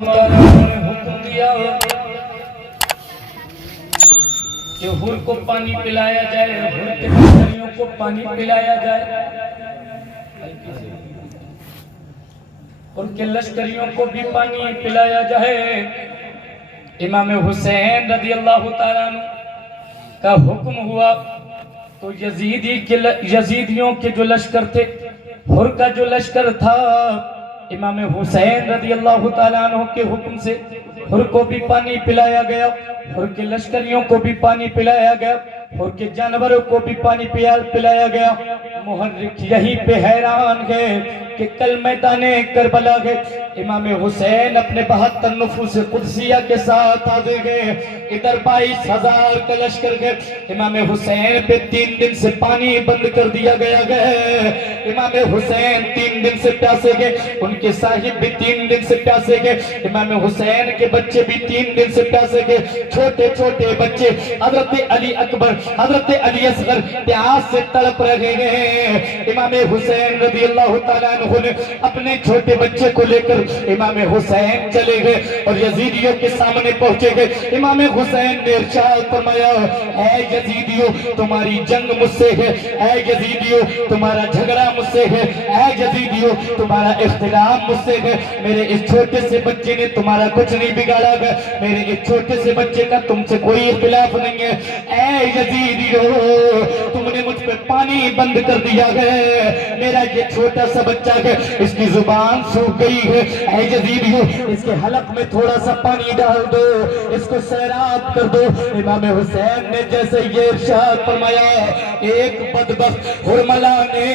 نے حکم دیا کہ حور کو پانی پلایا جائے، حور کے لشکریوں کو پانی پلایا جائے، ان کے لشکریوں کو بھی پانی پلایا جائے۔ امام حسین رضی اللہ تعالیٰ عنہ کا حکم ہوا تو یزیدیوں کے جو لشکر تھے، حور کا جو لشکر تھا، امام حسین رضی اللہ تعالیٰ عنہ کے حکم سے حور کو بھی پانی پلایا گیا، حور کے لشکریوں کو بھی پانی پلایا گیا، حور کے جانوروں کو بھی پانی پلایا گیا۔ محرک یہیں پہ حیران ہے کہ کل میدان کربلا گئے، امام حسین اپنے 72 نفوس قدسیہ کے ساتھ آگے گئے، ادھر 22,000 کا لشکر گئے، امام حسین پہ 3 دن سے پانی بند کر دیا گیا گئے، امام حسین 3 دن سے پیاسے گئے، ان کے صاحب بھی 3 دن سے پیاسے گئے، امام حسین کے بچے بھی 3 دن سے پیاسے گئے، چھوٹے چھوٹے بچے حضرت علی اکبر، حضرت علی اصغر پیاس سے تڑپ رہے ہیں۔ امام حسین رضی اللہ تعالیٰ عنہ نے اپنے چھوٹے بچے کو لے کر امام حسین چلے گئے اور یزیدیوں کے سامنے پہنچے گئے۔ امام حسین نے ارشاد فرمایا، اے یزیدیوں تمہاری جنگ مجھ سے ہے، اے یزیدیوں تمہارا جھگڑا مجھ سے ہے، اے یزیدیوں تمہارا اختلاف مجھ سے ہے، میرے اس چھوٹے سے بچے نے تمہارا کچھ نہیں بگاڑا گیا، میرے اس چھوٹے سے بچے کا تم سے کوئی اختلاف نہیں ہے، اے یزیدیوں تم نے مجھ پہ پانی بند کر دیا ہے، میرا یہ چھوٹا سا بچہ ہے اس کی زبان سوکھ گئی ہے، اے یزیدیوں اس کے حلق میں تھوڑا سا پانی ڈال دو، اس کو سیراب کر دو۔ امام حسین نے جیسے یہ ارشاد فرمایا، ایک بدبخت حرملہ نے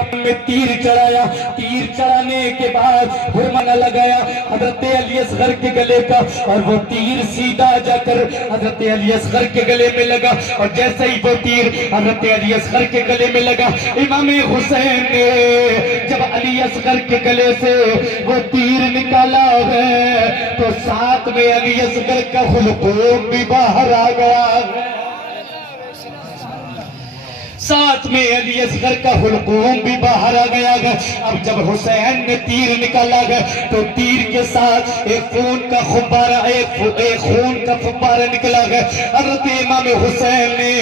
اپنے تیر چڑھایا، تیر چڑھانے کے بعد حرملہ لگایا حضرت علی اصغر کے گلے کا، اور وہ تیر سیدھا جا کر حضرت علی اصغر کے گلے میں لگا، اور جیسے ہی وہ تیر حضرت علی اصغر کے گلے میں لگا، امام حسین نے جب علی اصغر کے گلے سے وہ تیر نکالا ہے تو ساتھ میں علی اصغر کا حلقوم بھی باہر آ گیا ہے، ساتھ میں علی اصغر کا حلقوم بھی باہر آ گیا ہے۔ اب جب حسین نے تیر نکالا ہے تو تیر کے ساتھ ایک خون کا فبارہ نکلا ہے، حضرت امام حسین نے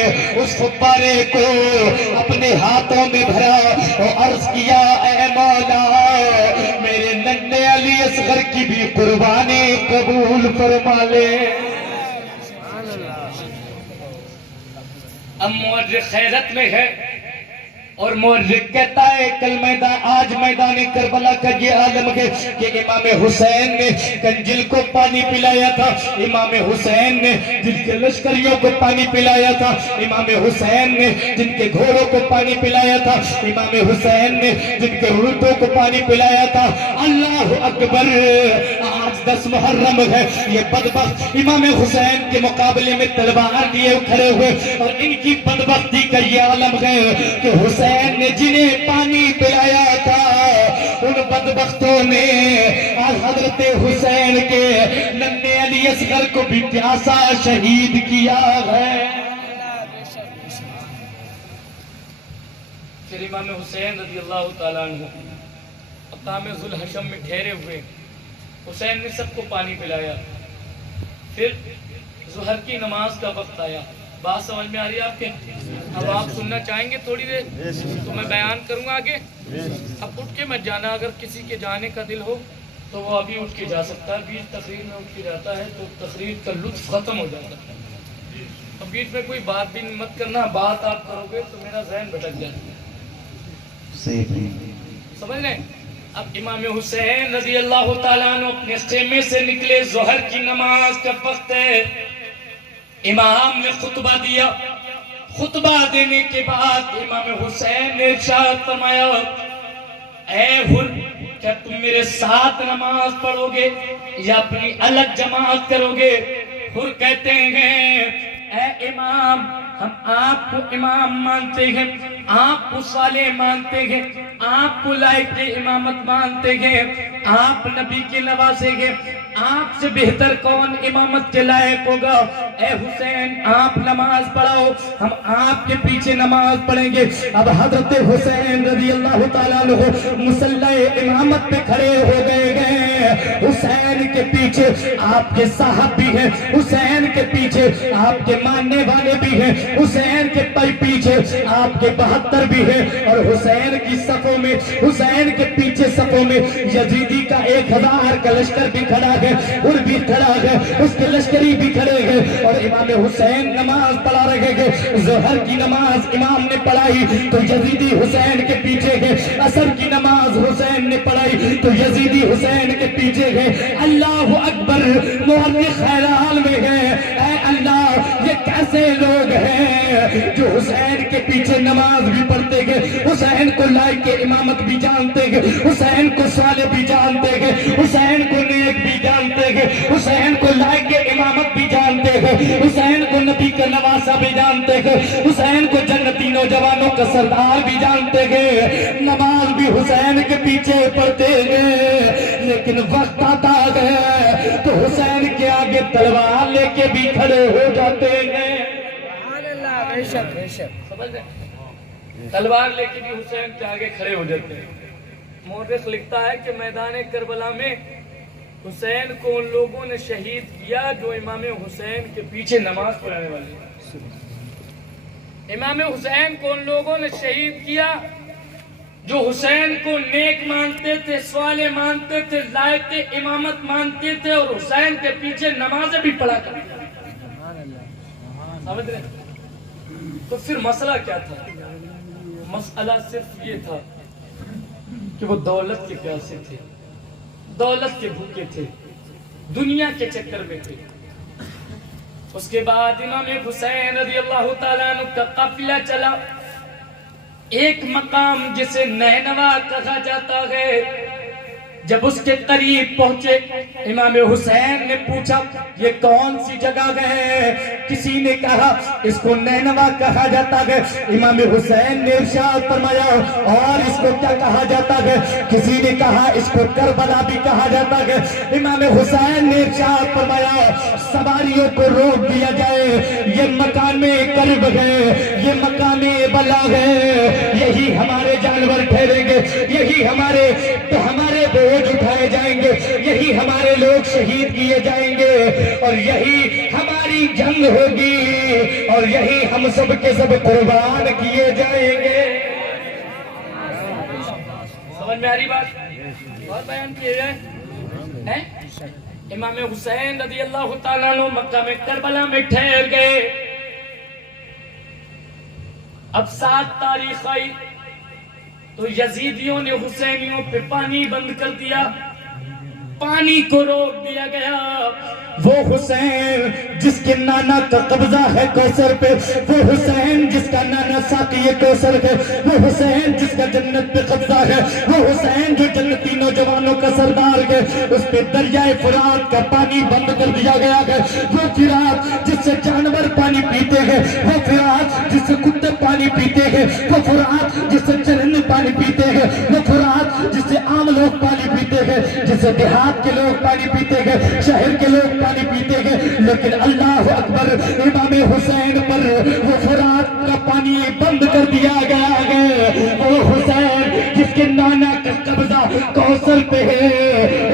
اس فبارے کو اپنے ہاتھوں میں بھرا اور عرض کیا، اے مولا میرے ننھے علی اصغر کی بھی قربانی قبول فرما لے۔ اب مورخ خیرت میں ہے اور مورخ کہتا ہے کل آج میدان کربلا کا یہ عالم ہے کہ امام حسین نے کنجل کو پانی پلایا تھا، امام حسین نے جن کے لشکریوں کو پانی پلایا تھا، امام حسین نے جن کے گھوڑوں کو پانی پلایا تھا، امام حسین نے جن کے اونٹوں کو پانی پلایا تھا۔ اللہ اکبر، آج 10 محرم ہے، یہ بدبخت امام حسین کے مقابلے میں تلوار لیے کھڑے ہوئے، اور ان کی بدبختی کا یہ عالم ہے کہ حسین نے جنہیں پانی پلایا تھا ان بدبختوں نے آج حضرت حسین کے ننھے علی اصغر کو بھی پیاسا شہید کیا ہے۔ پھر امام حسین رضی اللہ تعالیٰ عنہ مقام ذوالحشم میں ٹھہرے ہوئے، حسین نے سب کو پانی پلایا، پھر ظہر کی نماز کا وقت آیا۔ بات سمجھ میں آ رہی ہے آپ کے؟ اب آپ سننا چاہیں گے تھوڑی دیر تو میں بیان کروں گا آگے؟ اب اٹھ کے مت جانا، اگر کسی کے جانے کا دل ہو تو وہ ابھی اٹھ کے جا سکتا ہے، بیچ تقریر میں اٹھ کے جاتا ہے تو تقریر کا لطف ختم ہو جاتا ہے۔ اب بیچ میں کوئی بات بھی مت کرنا، بات آپ کرو گے تو میرا ذہن بھٹک جائے گا، سمجھ لیں؟ اب امام حسین رضی اللہ تعالیٰ عنہ اپنے خیمے سے نکلے، ظہر کی نماز کا وقت ہے، امام نے خطبہ دیا، خطبہ دینے کے بعد امام حسین نے ارشاد فرمایا، اے حر کیا تم میرے ساتھ نماز پڑھو گے یا اپنی الگ جماعت کرو گے؟ حر کہتے ہیں، اے امام ہم آپ کو امام مانتے ہیں، آپ کو صالح مانتے ہیں، آپ کو لائق امامت مانتے ہیں، آپ نبی کے نواسے ہیں، آپ سے بہتر کون امامت کے لائق ہوگا؟ اے حسین آپ نماز پڑھاؤ، ہم آپ کے پیچھے نماز پڑھیں گے۔ اب حضرت حسین رضی اللہ تعالیٰ عنہ مصلی امامت پہ کھڑے ہو گئے ہیں، حسین حسین کے پیچھے آپ کے صاحب بھی ہیں، حسین کے پیچھے آپ کے ماننے والے بھی ہیں، حسین کے پیچھے آپ کے 72 بھی ہیں، اور حسین کی صفوں میں، حسین کے پیچھے صفوں میں یزیدی کا 1000 کا لشکر بھی کھڑا ہے، اور بھی کھڑا ہے، اس کے لشکری بھی کھڑے ہیں، اور امام حسین نماز پڑھا رہے ہیں۔ ظہر کی نماز امام نے پڑھائی تو یزیدی حسین کے پیچھے ہے، عصر کی نماز حسین نے پڑھائی تو یزیدی حسین کے پیچھے ہے۔ اللہ اکبر، مورخ حیران میں ہے، اے اللہ یہ کیسے لوگ ہیں جو حسین کے پیچھے نماز بھی پڑھتے ہیں، حسین کو لائق کے امامت بھی جانتے ہیں، حسین کو صالح بھی جانتے ہیں، حسین کو نیک بھی جانتے ہیں، حسین کو لائق کے امامت بھی جانتے ہیں، حسین کو نبی کا نواسا بھی جانتے ہیں، حسین کو جنتی نوجوانوں کا سردار بھی جانتے ہیں، نماز بھی حسین کے پیچھے پڑھتے ہیں، لیکن وقت آتا ہے تو حسین کے آگے تلوار لے کے بھی کھڑے ہو جاتے ہیں۔ سمجھ رہے؟ تلوار لے کے بھی حسین کے آگے کھڑے ہو جاتے ہیں۔ مورخ لکھتا ہے کہ میدان کربلا میں حسین کو ان لوگوں نے شہید کیا جو امام حسین کے پیچھے نماز پڑھانے والے ہیں۔ امام حسین کو ان لوگوں نے شہید کیا جو حسین کو نیک مانتے تھے، صالح مانتے تھے، لائق امامت مانتے تھے، اور حسین کے پیچھے نمازیں بھی پڑھا کرتے تھے۔ سمجھ رہے؟ تو پھر مسئلہ کیا تھا؟ مسئلہ صرف یہ تھا کہ وہ دولت کے پیاسے تھے، دولت کے بھوکے تھے، دنیا کے چکر میں تھے۔ اس کے بعد امام حسین رضی اللہ تعالیٰ عنہ کا قافلہ چلا، ایک مقام جسے نینوا کہا جاتا ہے۔ جب اس کے قریب پہنچے امام حسین نے پوچھا یہ کون سی جگہ ہے؟ کسی نے کہا اس کو نینوا کہا جاتا ہے۔ امام حسین نے ارشاد فرمایا اور اس کو کیا کہا جاتا ہے؟ کسی نے کہا اس کو کربلا بھی کہا جاتا ہے۔ امام حسین نے ارشاد فرمایا سواریوں کو روک دیا جائے، یہ مقام کرب ہے، یہ مقام بلا ہے، یہی ہمارے جانور ٹھہریں گے، یہی ہمارے بوجھ اٹھائے جائیں گے، یہی ہمارے لوگ شہید کیے جائیں گے، اور یہی ہماری جنگ ہوگی، اور یہی ہم سب کے سب قربان کیے جائیں گے۔ سمجھ میں آ رہی بات؟ اور بیان کیے جائے۔ امام حسین رضی اللہ تعالیٰ عنہ مقام کربلا میں ٹھہر گئے۔ اب 7 تاریخ آئی تو یزیدیوں نے حسینیوں پہ پانی بند کر دیا، پانی کو روک دیا گیا۔ وہ حسین جس کے نانا کا قبضہ ہے کوثر پہ، وہ حسین جس کا نانا ساقی کوثر ہے، وہ حسین جس کا جنت پہ قبضہ ہے، وہ حسین جو جنتی نوجوانوں کا سردار ہے، اس پہ دریائے فرات کا پانی بند کر دیا گیا ہے۔ وہ فرات جس سے جانور پانی پیتے ہیں، وہ فرات جس سے کتے پانی پیتے ہیں، وہ فرات جس سے چرند پانی پیتے ہیں، وہ فرات جس سے عام لوگ پانی پیتے ہیں، جس سے دیہات کے لوگ پانی پیتے ہیں، شہر کے لوگ پانی پیتے ہیں، لیکن اللہ اکبر امام حسین پر وہ فرات کا پانی بند کر دیا گیا ہے۔ وہ حسین جس کے نانا کا قبضہ کوثر پہ ہے،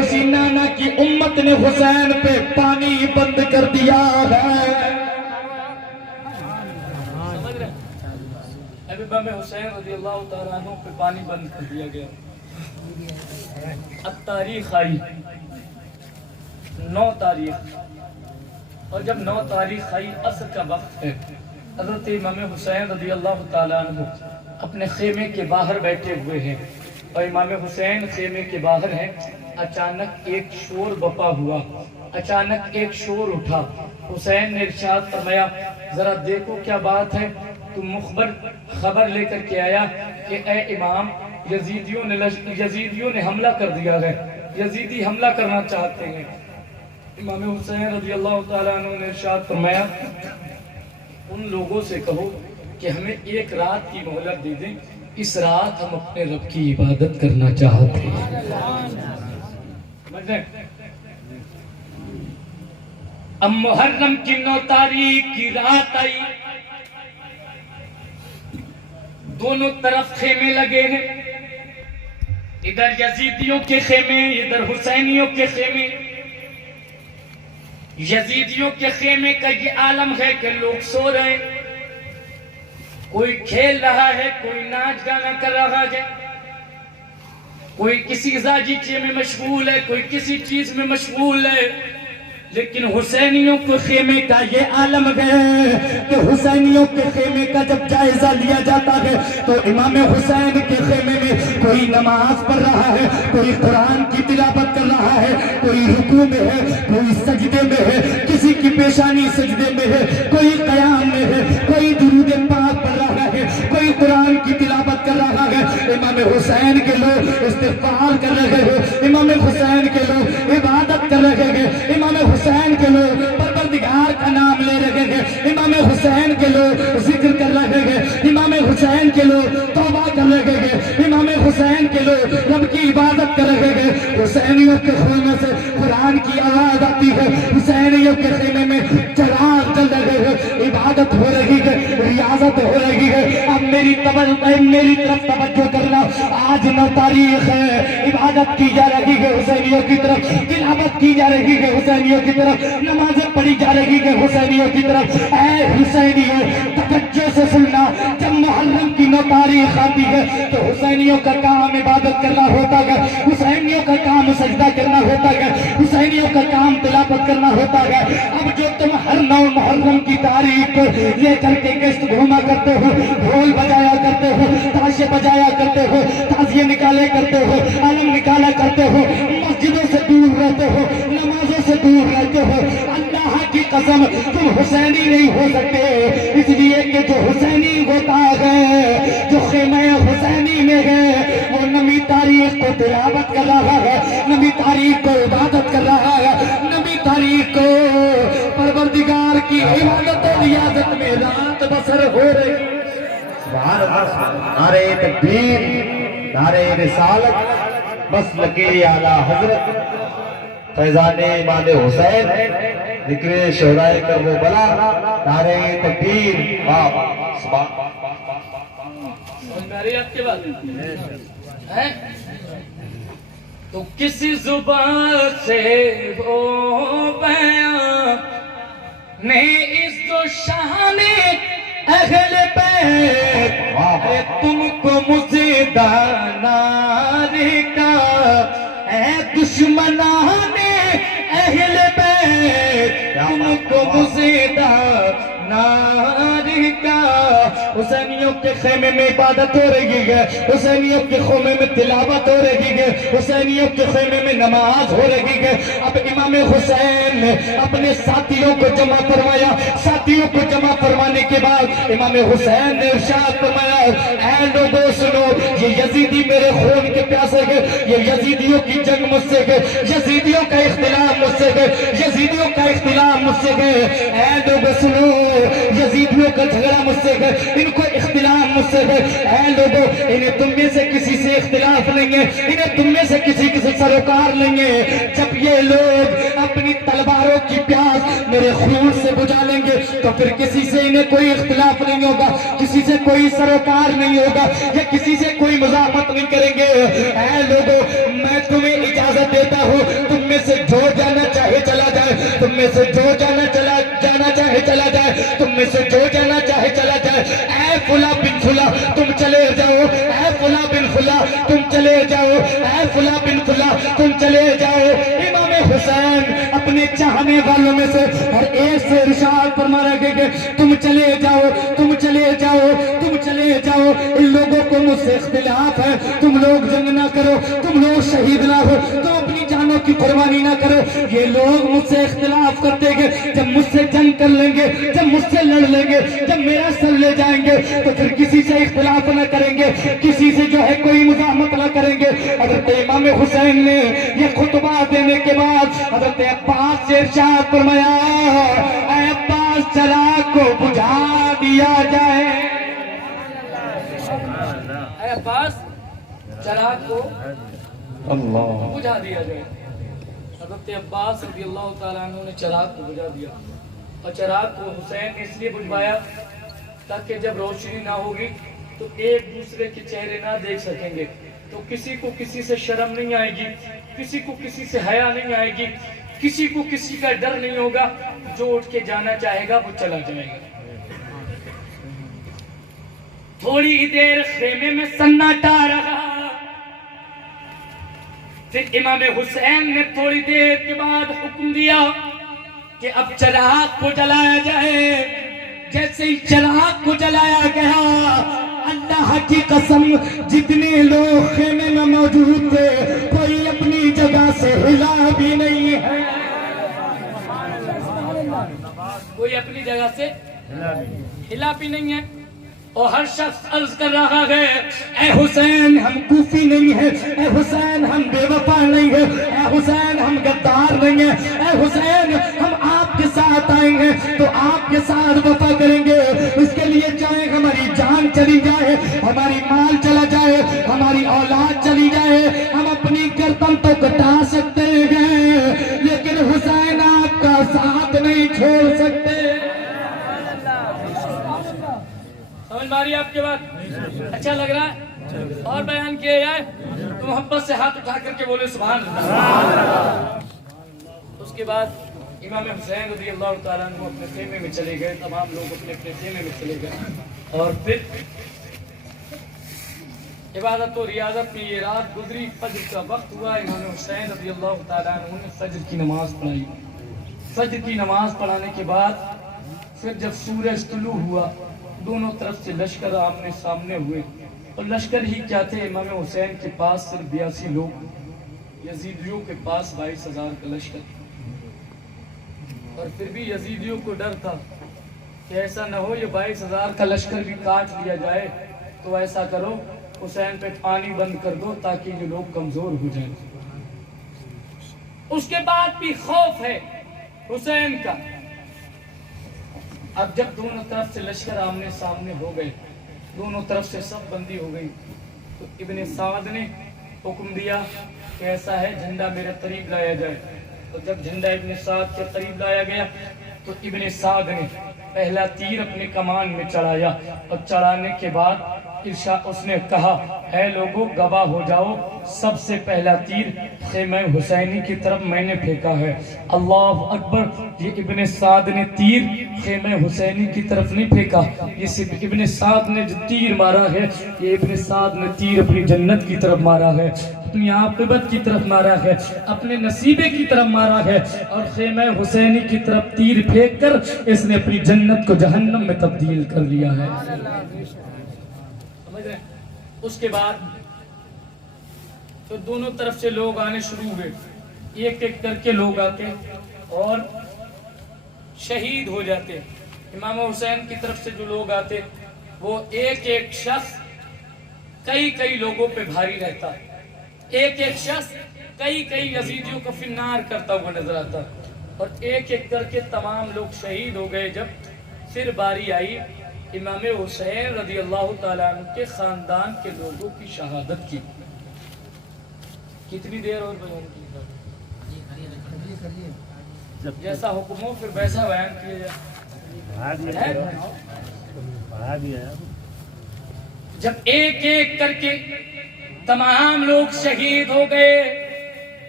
اسی نانا کی امت نے حسین پہ پانی بند کر دیا ہے۔ امام حسین رضی اللہ تعالیٰ عنہ پہ پانی بند کر دیا گیا۔ اب تاریخ آئی 9 تاریخ، اور جب 9 تاریخ آئی عصر کا وقت ہے، حضرت امام حسین رضی اللہ تعالیٰ عنہ اپنے خیمے کے باہر بیٹھے ہوئے ہیں، اور امام حسین خیمے کے باہر ہیں۔ اچانک ایک شور بپا ہوا، اچانک ایک شور اٹھا۔ حسین نے ارشاد فرمایا ذرا دیکھو کیا بات ہے، تو مخبر خبر لے کر کے آیا کہ اے امام یزیدیوں نے حملہ کر دیا ہے، یزیدی حملہ کرنا چاہتے ہیں۔ امام حسین رضی اللہ تعالیٰ عنہ نے ارشاد فرمایا ان لوگوں سے کہو کہ ہمیں 1 رات کی مہلت دے دیں، اس رات ہم اپنے رب کی عبادت کرنا چاہتے ہیں۔ اب محرم کی 9 تاریخ کی رات آئی، دونوں طرف خیمے لگے ہیں، ادھر یزیدیوں کے خیمے، ادھر حسینیوں کے خیمے۔ یزیدیوں کے خیمے کا یہ عالم ہے کہ لوگ سو رہے ہیں، کوئی کھیل رہا ہے، کوئی ناچ گانا کر رہا ہے، کوئی کسی زاجیچے میں مشغول ہے، کوئی کسی چیز میں مشغول ہے، لیکن حسینیوں کے خیمے کا یہ عالم ہے کہ حسینیوں کے خیمے کا جب جائزہ لیا جاتا ہے تو امام حسین کے خیمے میں کوئی نماز پڑھ رہا ہے، کوئی قرآن کی تلاوت کر رہا ہے، کوئی رکوع میں ہے، کوئی سجدے میں ہے، کسی کی پیشانی سجدے میں ہے، کوئی قیام میں ہے، کوئی درود پاک پڑھ رہا ہے، کوئی قرآن کی تلاوت کر رہا ہے۔ امام حسین کے لوگ استغفار کر رہے ہیں، امام حسین کے لوگ عبادت کر رہے ہیں، امام حسین کے لوگ پروردگار کا نام لے رہے ہیں، امام حسین کے لوگ ذکر کر رہے ہیں، امام حسین کے لوگ توبہ کر رہے ہیں، امام حسین کے لوگ رب کی عبادت کر رہے ہیں۔ حسینیوں کے خیمے سے قرآن کی آواز آتی ہے، حسینیوں کے خیمے میں چراغ جل رہے ہیں، عبادت ہو رہی ہے، ریاضت ہو رہی ہے۔ اب میری طرف توجہ کرنا، آج 9 تاریخ ہے، عبادت کی جا رہی ہے حسینیوں کی طرف، تلاوت کی جا رہی ہے حسینیوں کی طرف، نمازیں پڑھی جا رہی ہے حسینیوں کی طرف۔ اے حسینیوں توجہ سے سننا، جب محرم کی 9 تاریخ آتی ہے تو حسینیوں کا کام عبادت کرنا ہوتا ہے، حسینیوں کا کام سجدہ کرنا ہوتا ہے، حسینیوں کا کام تلاوت کرنا ہوتا ہے۔ اب جو تم ہر 9 محرم کی تاریخ کو لے کر کے گشت گھوما کرتے ہو، ڈھول بجایا کرتے ہو، تاشے بجایا کرتے ہو، تازیے نکالے کرتے ہو، علم نکالا کرتے ہو، مسجدوں سے دور رہتے ہو، نمازوں سے دور رہتے ہو، اللہ کی قسم تم حسینی نہیں ہو سکتے، اس لیے کہ جو حسینی ہوتا ہے، جو خیمہ حسینی میں ہے، وہ نمی تاریخ کو تلاوت کر رہا ہے، نمی تاریخ کو عبادت کر رہا ہے، نمی تاریخ کو پروردگار کی عبادت و ریاضت میں رات بسر ہو رہی ہے۔ سبحان اللہ، نعرہ تکبیر، نعرہ رسالت، مسلک اعلیٰ حضرت فیضان امام حسین، ذکر شہدائے کربلا، نعرہ تکبیر، آپ کے بعد ہے تو کسی زبان سے وہ بیان نہیں اس کو شان اہل بیت، اے تم کو مجھے دانار کا، اے دشمنان اہل بیت، تم کو مجھے دانار کا۔ حسینیوں کے خیمے میں عبادت ہو رہی ہے، حسینیوں کے خیمے میں تلاوت ہو رہی ہے، حسینیوں کے خیمے میں نماز ہو رہی ہے۔ اب امام حسین نے اپنے ساتھیوں کو جمع فرمایا، ساتھیوں کو جمع فرمانے کے بعد امام حسین نے ارشاد فرمایا، اے لوگوں سنو، یہ یزیدی میرے خون کے پیاسے ہیں، یہ یزیدیوں کی جنگ مجھ سے ہے، یزیدیوں کا اختلاف مجھ سے ہے، یزیدیوں کا اختلاف مجھ سے ہے۔ اے لوگوں سنو، یزیدیوں کا جھگڑا مجھ سے ہے، ان کو اختلاف مجھ سے ہے۔ اے لوگوں، انہیں تم میں سے کسی سے اختلاف نہیں ہے، انہیں تم میں سے کسی سے سروکار نہیں ہے۔ جب یہ لوگ اپنی تلواروں کی پیاس میرے خون سے بجھا لیں گے تو پھر کسی سے انہیں کوئی اختلاف نہیں ہوگا، کسی سے کوئی سروکار نہیں ہوگا، یا کسی سے کوئی مزاحمت نہیں کریں گے۔ اے لوگوں، میں تمہیں اجازت دیتا ہوں، تم میں سے جو جانا چاہے چلا جائے، تم میں سے جو جانا چاہے چلا جائے، تم میں سے جو جانا چاہے چلا جائے۔ اے فلاں بن فلاں تم چلے جاؤ، اے فلاں بن فلاں تم چلے جاؤ، اے فلاں بن فلاں تم چلے جاؤ۔ امام حسین اپنے چاہنے والوں میں سے ہر ایک سے ارشاد فرما رہے کہ تم چلے جاؤ، تم چلے جاؤ، تم چلے جاؤ، ان لوگوں کو مجھ سے اختلاف ہے، تم لوگ جنگ نہ کرو، تم لوگ شہید نہ ہو، تم اپنی جانوں کی قربانی نہ کرو۔ یہ لوگ مجھ سے اختلاف کرتے گے، جب مجھ سے جنگ کر لیں گے، جب مجھ سے لڑ لیں گے، جب میرا سر لے جائیں گے تو پھر کسی سے اختلاف نہ کریں گے، کسی سے جو ہے کوئی مزاحمت نہ کریں گے۔ حضرت امام حسین نے یہ خطبہ دینے کے بعد حضرت عباس سے ارشاد فرمایا، اے عباس چراغ کو بجھا دیا جائے، اے عباس چراغ کو بجھا دیا جائے۔ حضرت عباس رضی اللہ تعالیٰ عنہ نے چراغ کو بجھا دیا، اور چراغ کو حسین نے اس لیے بجھوایا تاکہ جب روشنی نہ ہوگی تو ایک دوسرے کے چہرے نہ دیکھ سکیں گے، تو کسی کو کسی سے شرم نہیں آئے گی، کسی کو کسی سے حیا نہیں آئے گی، کسی کو کسی کا ڈر نہیں ہوگا، جو اٹھ کے جانا چاہے گا وہ چلا جائے گا۔ تھوڑی ہی دیر خیمے میں سناٹا رہا، پھر امام حسین نے تھوڑی دیر کے بعد حکم دیا کہ اب چراغ کو جلایا جائے۔ جیسے ہی چراغ کو جلایا گیا، اللہ کی قسم جتنے لوگ خیمے میں موجود تھے کوئی اپنی جگہ سے ہلا بھی نہیں ہے، کوئی اپنی جگہ سے ہلا بھی نہیں ہے، اور ہر شخص عرض کر رہا ہے اے حسین ہم کوفی نہیں ہیں، اے حسین ہم بے وفا نہیں ہیں، اے حسین ہم غدار نہیں ہیں، اے حسین ہم آپ کے ساتھ آئیں گے تو آپ کے ساتھ وفا کریں گے، اس کے لیے چاہے ہماری جان چلی جائے، ہماری مال چلا جائے، ہماری اولاد چلی جائے، ہم اپنی گردن تو کٹا سکتے ہیں لیکن حسین آپ کا ساتھ نہیں چھوڑ سکتے۔ سمجھ ماری آپ کے بات؟ اچھا لگ رہا ہے؟ اور بیان کیا جائے تو محبت سے ہاتھ اٹھا کر کے بولے سبحان اللہ۔ اس کے بعد امام حسین رضی اللہ تعالیٰ عنہ اپنے خیمے میں چلے گئے، تمام لوگ اپنے اپنے خیمے میں چلے گئے، اور پھر عبادت و ریاضت میں یہ رات گزری، فجر کا وقت ہوا، امام حسین رضی اللہ تعالیٰ عنہ نے فجر کی نماز پڑھائی۔ فجر کی نماز پڑھانے کے بعد پھر جب سورج طلوع ہوا، دونوں طرف سے لشکر آمنے سامنے ہوئے، اور لشکر ہی کیا تھے، امام حسین کے پاس صرف 82 لوگ، یزیدیوں کے پاس 22,000 کا لشکر، اور پھر بھی یزیدیوں کو ڈر تھا کہ ایسا نہ ہو یہ 22,000 کا لشکر بھی کاٹ لیا جائے، تو ایسا کرو حسین پہ پانی بند کر دو تاکہ یہ لوگ کمزور ہو جائیں۔ اس کے بعد بھی خوف ہے حسین کا۔ اب جب دونوں طرف سے لشکر آمنے سامنے ہو گئے، دونوں طرف سے سب بندی ہو گئی، تو ابن سعد نے حکم دیا کہ ایسا ہے جھنڈا میرے قریب لایا جائے۔ تو جب جھنڈا ابن سعد کے قریب لایا گیا تو ابن سعد نے پہلا تیر اپنے کمان میں چڑھایا، اور چڑھانے کے بعد اس نے کہا اے لوگوں گواہ ہو جاؤ، سب سے پہلا تیر خیمہ حسینی کی طرف میں نے پھینکا ہے۔ اللہ اکبر! یہ ابن سعد نے تیر خیمہ حسینی کی طرف نہیں پھینکا، یہ صرف ابن سعد نے جو تیر مارا ہے، یہ ابن سعد نے تیر اپنی جنت کی طرف مارا ہے، اپنی عاقبت کی طرف مارا ہے، اپنے نصیبے کی طرف مارا ہے، اور خیمہ حسینی کی طرف تیر پھینک کر اس نے اپنی جنت کو جہنم میں تبدیل کر لیا ہے۔ سمجھ رہے ہیں؟ اس کے بعد تو دونوں طرف سے لوگ آنے شروع ہوئے، ایک ایک کر کے لوگ آتے اور شہید ہو جاتے۔ امام حسین کی طرف سے جو لوگ آتے وہ ایک ایک شخص کئی لوگوں پہ بھاری رہتا، ایک ایک شخص کئی یزیدیوں کو فنار کرتا ہوا نظر آتا، اور ایک ایک کر کے تمام لوگ شہید ہو گئے۔ جب پھر باری آئی امام حسین رضی اللہ تعالیٰ عنہ کے خاندان کے لوگوں کی شہادت کی، کتنی دیر اور بیان کی؟ جیسا حکم ہو پھر ویسا بیان کیا جائے۔ جب ایک ایک کر کے تمام لوگ شہید ہو گئے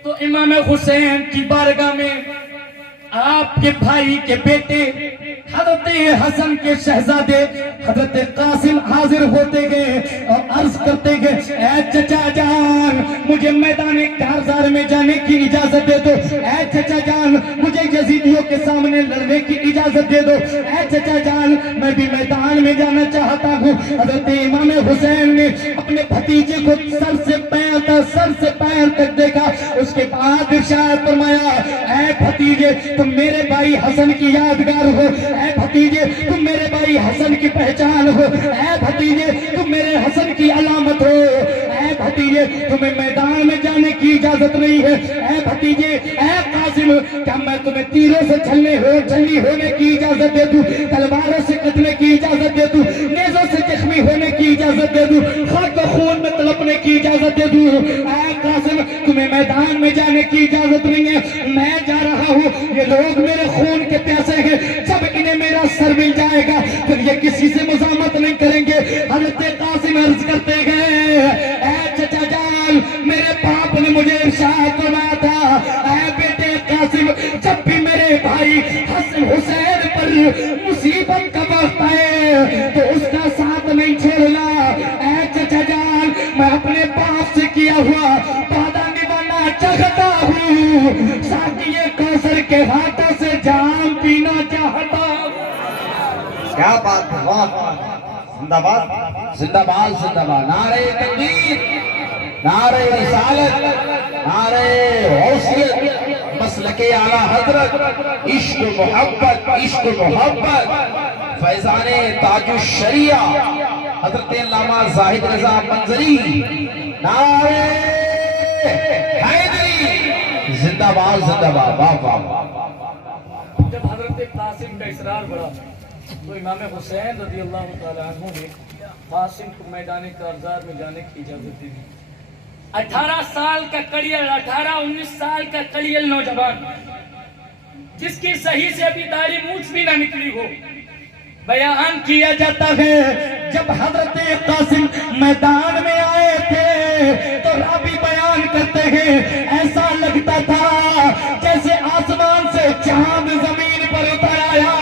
تو امام حسین کی بارگاہ میں آپ کے بھائی کے بیٹے حضرت حسن کے شہزادے حضرت قاسم حاضر ہوتے گئے اور عرض کرتے گئے اے چچا جان مجھے میدان کارزار میں جانے کی اجازت دے دو، اے چچا جان مجھے یزیدیوں کے سامنے لڑنے کی اجازت دے دو، اے چچا جان میں بھی میدان میں جانا چاہتا ہوں۔ حضرت امام حسین نے اپنے بھتیجے کو سر سے پیر تک دیکھا، اس کے بعد ارشاد فرمایا اے بھتیجے تم میرے بھائی حسن کی یادگار ہو، اے بھتیجے تم میرے بھائی حسن کی پہچان ہو، اے بھتیجے تم میرے حسن کی علامت ہو، اے بھتیجے تمہیں میدان میں جانے کی اجازت نہیں ہے، اے بھتیجے اے قاسم کیا میں تمہیں تیروں سے چھلنی ہونے کی اجازت دے دوں، تلواروں سے قتلنے کی اجازت دے دوں، نیزوں سے زخمی ہونے کی اجازت دے دوں، خاک و خون میں تڑپنے کی اجازت دے دوں؟ اے قاسم تمہیں میدان میں جانے کی اجازت نہیں ہے، میں جا رہا ہوں، یہ لوگ میرے خون کے پیاسے ہیں، جب انہیں میرا سر مل جائے گا پھر یہ کسی سے مزاحمت نہیں کریں گے۔ حضرت قاسم عرض کرتے گئے اے چچا جان میرے باپ نے مجھے ارشاد فرمایا تھا اے بیٹے قاسم بھائی حسین پر مصیبت کا وقت ہے تو اس کا ساتھ نہیں چھوڑنا. اے چچا جان میں اپنے باپ سے کیا ہوا وعدہ نبھانا چاہتا ہوں, ساتھی کوثر کے ہاتھوں سے جام پینا چاہتا ہوں. کیا بات ہے, واہ, زندہ باد, زندہ باد, زندہ باد. نعرہ تکبیر, نعرہ رسالت, نعرہ حیثیت, مسلک اعلیٰ حضرت, عشق محبت, عشق محبت, فیضان تاج الشریعہ حضرت علامہ زاہد رضا منظری, نعرہ حیدری, زندہ باد, زندہ باد, واہ واہ. جب حضرت قاسم کا اصرار بڑھا تو امام حسین رضی اللہ تعالیٰ عنہ نے قاسم کو میدان کارزار میں جانے کی اجازت دی. 18 سال کا کڑیل, 18-19 سال کا کڑیل نوجوان جس کی صحیح سے ابھی داڑھی مونچھ بھی نہ نکلی ہو, بیان کیا جاتا ہے جب حضرت قاسم میدان میں آئے تھے تو راوی بیان کرتے ہیں ایسا لگتا تھا جیسے آسمان سے چاند زمین پر اتر آیا.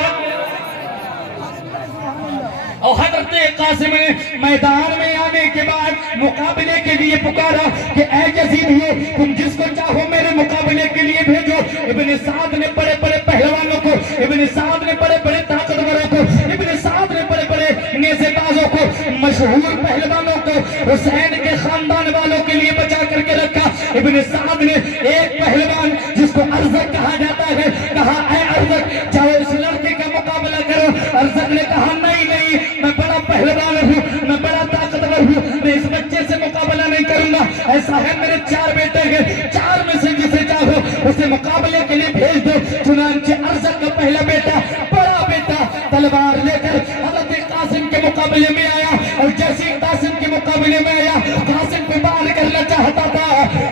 اور حضرت قاسم نے میدان میں آنے کے بعد مقابلے کے لیے پکارا کہ اے یزیدیو تم جس کو چاہو میرے مقابلے کے لیے بھیجو. ابن سعد نے بڑے بڑے پہلوانوں کو, ابن سعد نے بڑے بڑے طاقتوروں کو, ابن سعد نے بڑے بڑے نیزے بازوں کو, مشہور پہلوانوں کو حسین کے خاندان والوں کے لیے بچا کر کے رکھا. ابن سعد نے ایک پہلوان جس کو ارزق کہا جاتا ہے کہا اے ارزق چاہو اس لڑکے کا مقابلہ کرو. ارزق نے کہا نہیں نہیں, میں بڑا پہلوان ہوں, میں بڑا طاقتور ہوں, میں اس بچے سے مقابلہ نہیں کروں گا. ایسا ہے میرے 4 بیٹے ہیں, 4 میں سے جسے چاہو اسے مقابلے کے لیے بھیج دو. چنانچہ ارزق کا پہلا بیٹا, بڑا بیٹا تلوار لے کر حضرت قاسم کے مقابلے میں آیا, اور جیسے قاسم کے مقابلے میں آیا قاسم کو وار کرنا چاہتا تھا.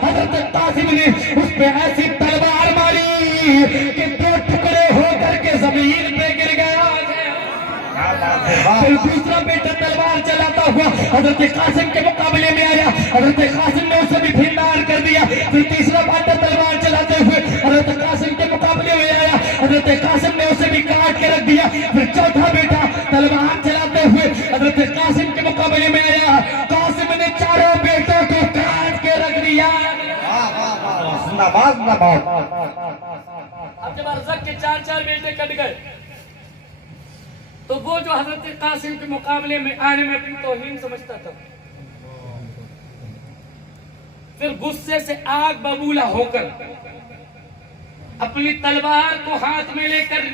حضرت قاسم نے اس پہ ایسی تلوار ماری کہ 2 ٹکڑے ہو کر کے زمین پہ گر گیا. پھر دوسرا بیٹا تلوار چلاتا ہوا حضرت قاسم کے مقابلے میں آیا, حضرت قاسم نے اسے بھی بھینار کر دیا. پھر تیسرا بیٹا تلوار چلاتے ہوئے حضرت قاسم کے مقابلے میں آیا, حضرت قاسم نے اسے بھی کاٹ کے رکھ دیا. پھر چوتھا بیٹا تلوار چلاتے ہوئے حضرت قاسم کے مقابلے میں آیا, قاسم نے 4 بیٹوں کو کاٹ کے رکھ دیا. زندہ باد, زندہ باد. اب جب ارزق کے 4 بیٹے کٹ گئے تو وہ جو حضرت قاسم کے مقابلے میں آنے میں اپنی توہین سمجھتا تھا, پھر غصے سے آگ ببولا ہو کر اپنی تلوار کو ہاتھ میں لے کر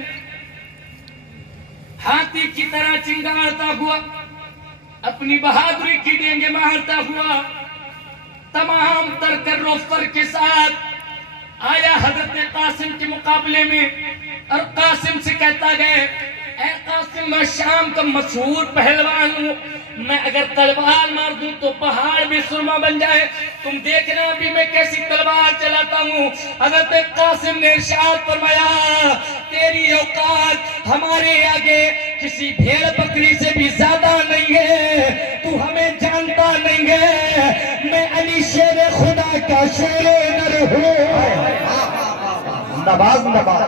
ہاتھی کی طرح چنگاڑتا ہوا, اپنی بہادری کی ڈینگے مارتا ہوا, تمام تر کر روفر کے ساتھ آیا حضرت قاسم کے مقابلے میں, اور قاسم سے کہتا گئے اے قاسم میں شام کا مشہور پہلوان ہوں, میں اگر تلوار مار دوں تو پہاڑ بھی سرما بن جائے, تم دیکھنا ابھی میں کیسی تلوار چلاتا ہوں. حضرت قاسم نے ارشاد فرمایا تیری اوقات ہمارے آگے کسی بھیڑ بکری سے بھی زیادہ نہیں ہے, تو ہمیں جانتا نہیں ہے, میں علی شیر خدا کا شیر نر ہوں. زندہ باد, زندہ باد.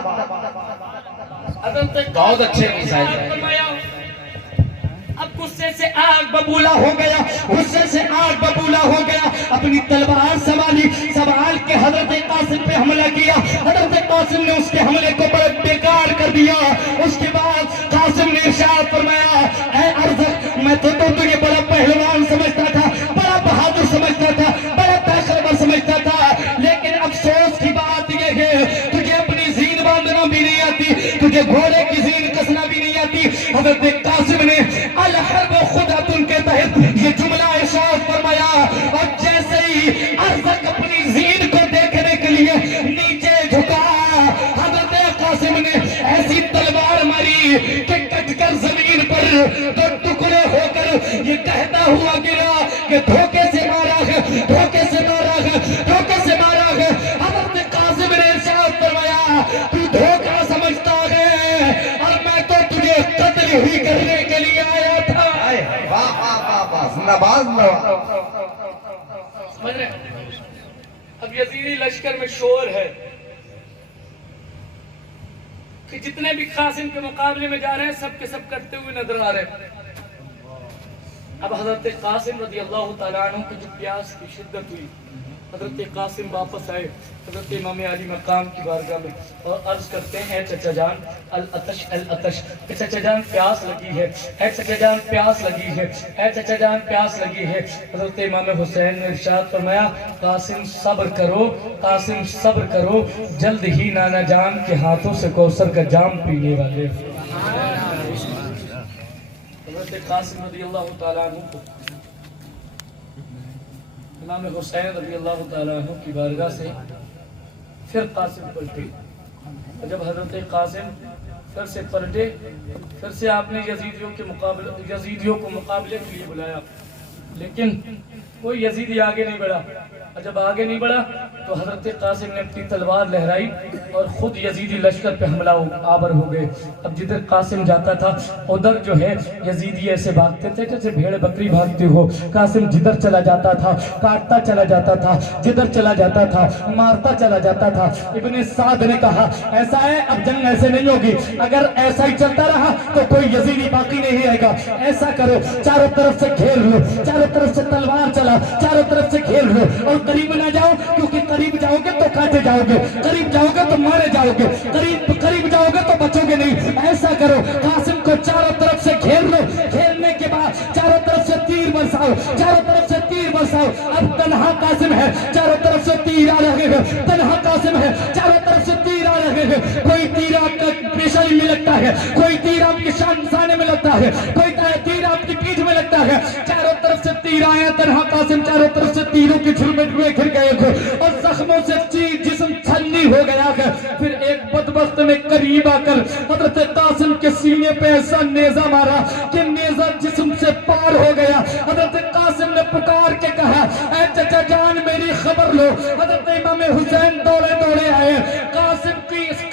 بہت اچھے مثال ہیں. اب غصے سے آگ ببولا ہو گیا, غصے سے آگ ببولا ہو گیا, اپنی تلوار سنبھالی, سنبھال کے حضرت قاسم پہ حملہ کیا. حضرت قاسم نے اس کے حملے کو بڑے بیکار کر دیا. اس کے بعد قاسم نے ارشاد فرمایا اے ارزق میں تو تجھے بڑا پہلوان سمجھتا تھا, بڑا بہادر سمجھتا تھا, بڑا طاقتور سمجھتا تھا, لیکن افسوس کی بات یہ ہے تجھے اپنی زین باندھنا بھی نہیں آتی, تجھے گھوڑے کی زین کسنا بھی نہیں آتی. حضرت قاسم نے الحرب خدعۃ کے تحت یہ جملہ ارشاد فرمایا, اور جیسے ہی ارزق اپنی زین کو دیکھنے کے لیے نیچے جھکا, حضرت قاسم نے ایسی تلوار ماری کہ کٹ کر زمین پر 2 ٹکڑے ہو کر یہ کہتا ہوا گرا کہ دھوکے سے مارا ہے, دھوکے سے مارا ہے, دھوکے سے مارا ہے. حضرت قاسم نے ارشاد فرمایا تو دھوکہ سمجھتا ہے, اور میں تو تجھے قتل ہی کرنے کے لیے آیا تھا. واہ واہ واہ واہ, زندہ باد, زندہ باد. سمجھ رہے ہیں؟ اب یزیدی لشکر میں شور ہے, کہ جتنے بھی قاسم کے مقابلے میں جا رہے ہیں سب کے سب کٹتے ہوئے نظر آ رہے ہیں۔ اب حضرت قاسم رضی اللہ تعالیٰ عنہ کو جو پیاس کی شدت ہوئی، حضرت قاسم واپس آئے حضرت امام علی مقام کی بارگاہ میں اور عرض کرتے ہیں، اے چچا جان العطش العطش، اے چچا جان پیاس لگی ہے، اے چچا جان پیاس لگی ہے، اے چچا جان پیاس لگی ہے۔ حضرت امام حسین نے ارشاد فرمایا، قاسم صبر کرو، قاسم صبر کرو، جلد ہی نانا جان کے ہاتھوں سے کوثر کا جام پینے والے۔ حضرت قاسم رضی اللہ تعالیٰ عنہ کو امام حسین رضی اللہ تعالیٰ عنہ کی بارگاہ سے پھر قاسم پلٹے، اور جب حضرت قاسم پھر سے پلٹے، پھر سے آپ نے یزیدیوں کو مقابلے کے لیے بلایا، لیکن کوئی یزیدی آگے نہیں بڑھا، اور جب آگے نہیں بڑھا تو حضرت قاسم نے اپنی تلوار لہرائی اور خود یزیدی لشکر پہ حملہ آور ہو گئے۔ اب جدھر قاسم جاتا تھا ادھر جو ہے یزیدی ایسے بھاگتے تھے جیسے بھیڑ بکری بھاگتی ہو۔ قاسم جدھر چلا جاتا تھا کاٹتا چلا جاتا تھا، جدھر چلا جاتا تھا مارتا چلا جاتا تھا۔ ابن سعد نے کہا ایسا ہے اب جنگ ایسے نہیں ہوگی، اگر ایسا ہی چلتا رہا تو کوئی یزیدی باقی نہیں رہے گا۔ ایسا کرو چاروں طرف سے گھیر لو، چاروں طرف سے تلوار چلا، چاروں طرف سے گھیر لو اور قریب نہ جاؤ، کیونکہ قریب جاؤ گے تو کاٹے جاؤ گے، قریب جاؤ گے تو مارے جاؤ گے، قریب جاؤ گے تو بچو گے نہیں۔ ایسا کرو قاسم کو چاروں طرف سے گھیر لو، گھیرنے کے بعد چاروں طرف سے تیر برساؤ، چاروں طرف سے تیر برساؤ۔ اب تنہا قاسم ہے، چاروں طرف سے تیر آ رہے ہیں، تنہا قاسم ہے، چاروں طرف سے تیر آ رہے ہیں۔ کوئی تیر آپ کا پیشانی میں لگتا ہے، کوئی تیر آپ کے سانے میں لگتا ہے، کوئی تیر آپ کی پیٹھ میں لگتا ہے۔ چاروں طرف سے تیر آیا، تنہا قاسم چاروں طرف سے تیروں کے جھرمٹ میں گر گئے تھے اور زخموں سے جسم چھلنی ہو گیا ہے۔ پھر ایک بدبخت نے قریب آ کر حضرت قاسم کے سینے پہ ایسا نیزہ مارا کہ نیزہ جسم سے پار ہو گیا۔ حضرت قاسم نے پکار کے کہا اے چچا جان میری خبر لو۔ حضرت امام حسین دوڑے دوڑے آئے،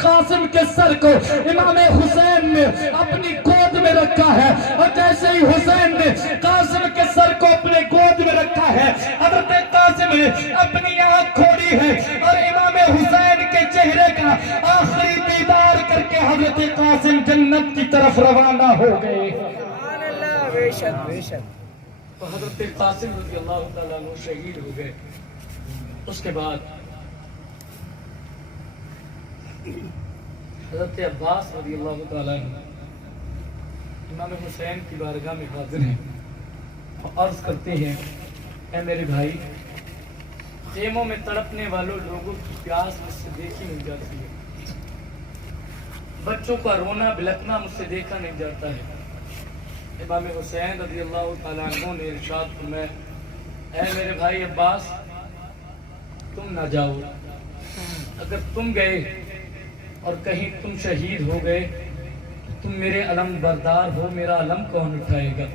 قاسم کے سر کو امام حسین نے اپنی گود میں رکھا ہے، اور جیسے ہی حسین نے قاسم کے سر کو اپنے گود میں رکھا ہے، حضرت قاسم نے اپنی آنکھ کھولی ہے اور امام حسین کے چہرے کا آخری دیدار کر کے حضرت قاسم جنت کی طرف روانہ ہو گئے۔ تو حضرت قاسم رضی اللہ تعالیٰ عنہ شہید ہو گئے۔ اس کے بعد حضرت عباس رضی اللہ تعالیٰ عنہ امام حسین کی بارگاہ میں حاضر ہیں اور عرض کرتے ہیں اے میرے بھائی، خیموں میں تڑپنے والوں لوگوں کی پیاس مجھ سے دیکھی نہیں جاتی ہے، بچوں کا رونا بلکنا مجھ سے دیکھا نہیں جاتا ہے۔ امام حسین رضی اللہ تعالیٰ عنہ نے ارشاد فرمایا اے میرے بھائی عباس، تم نہ جاؤ، اگر تم گئے اور کہیں تم شہید ہو گئے تو تم میرے علم بردار ہو، میرا علم کون اٹھائے گا؟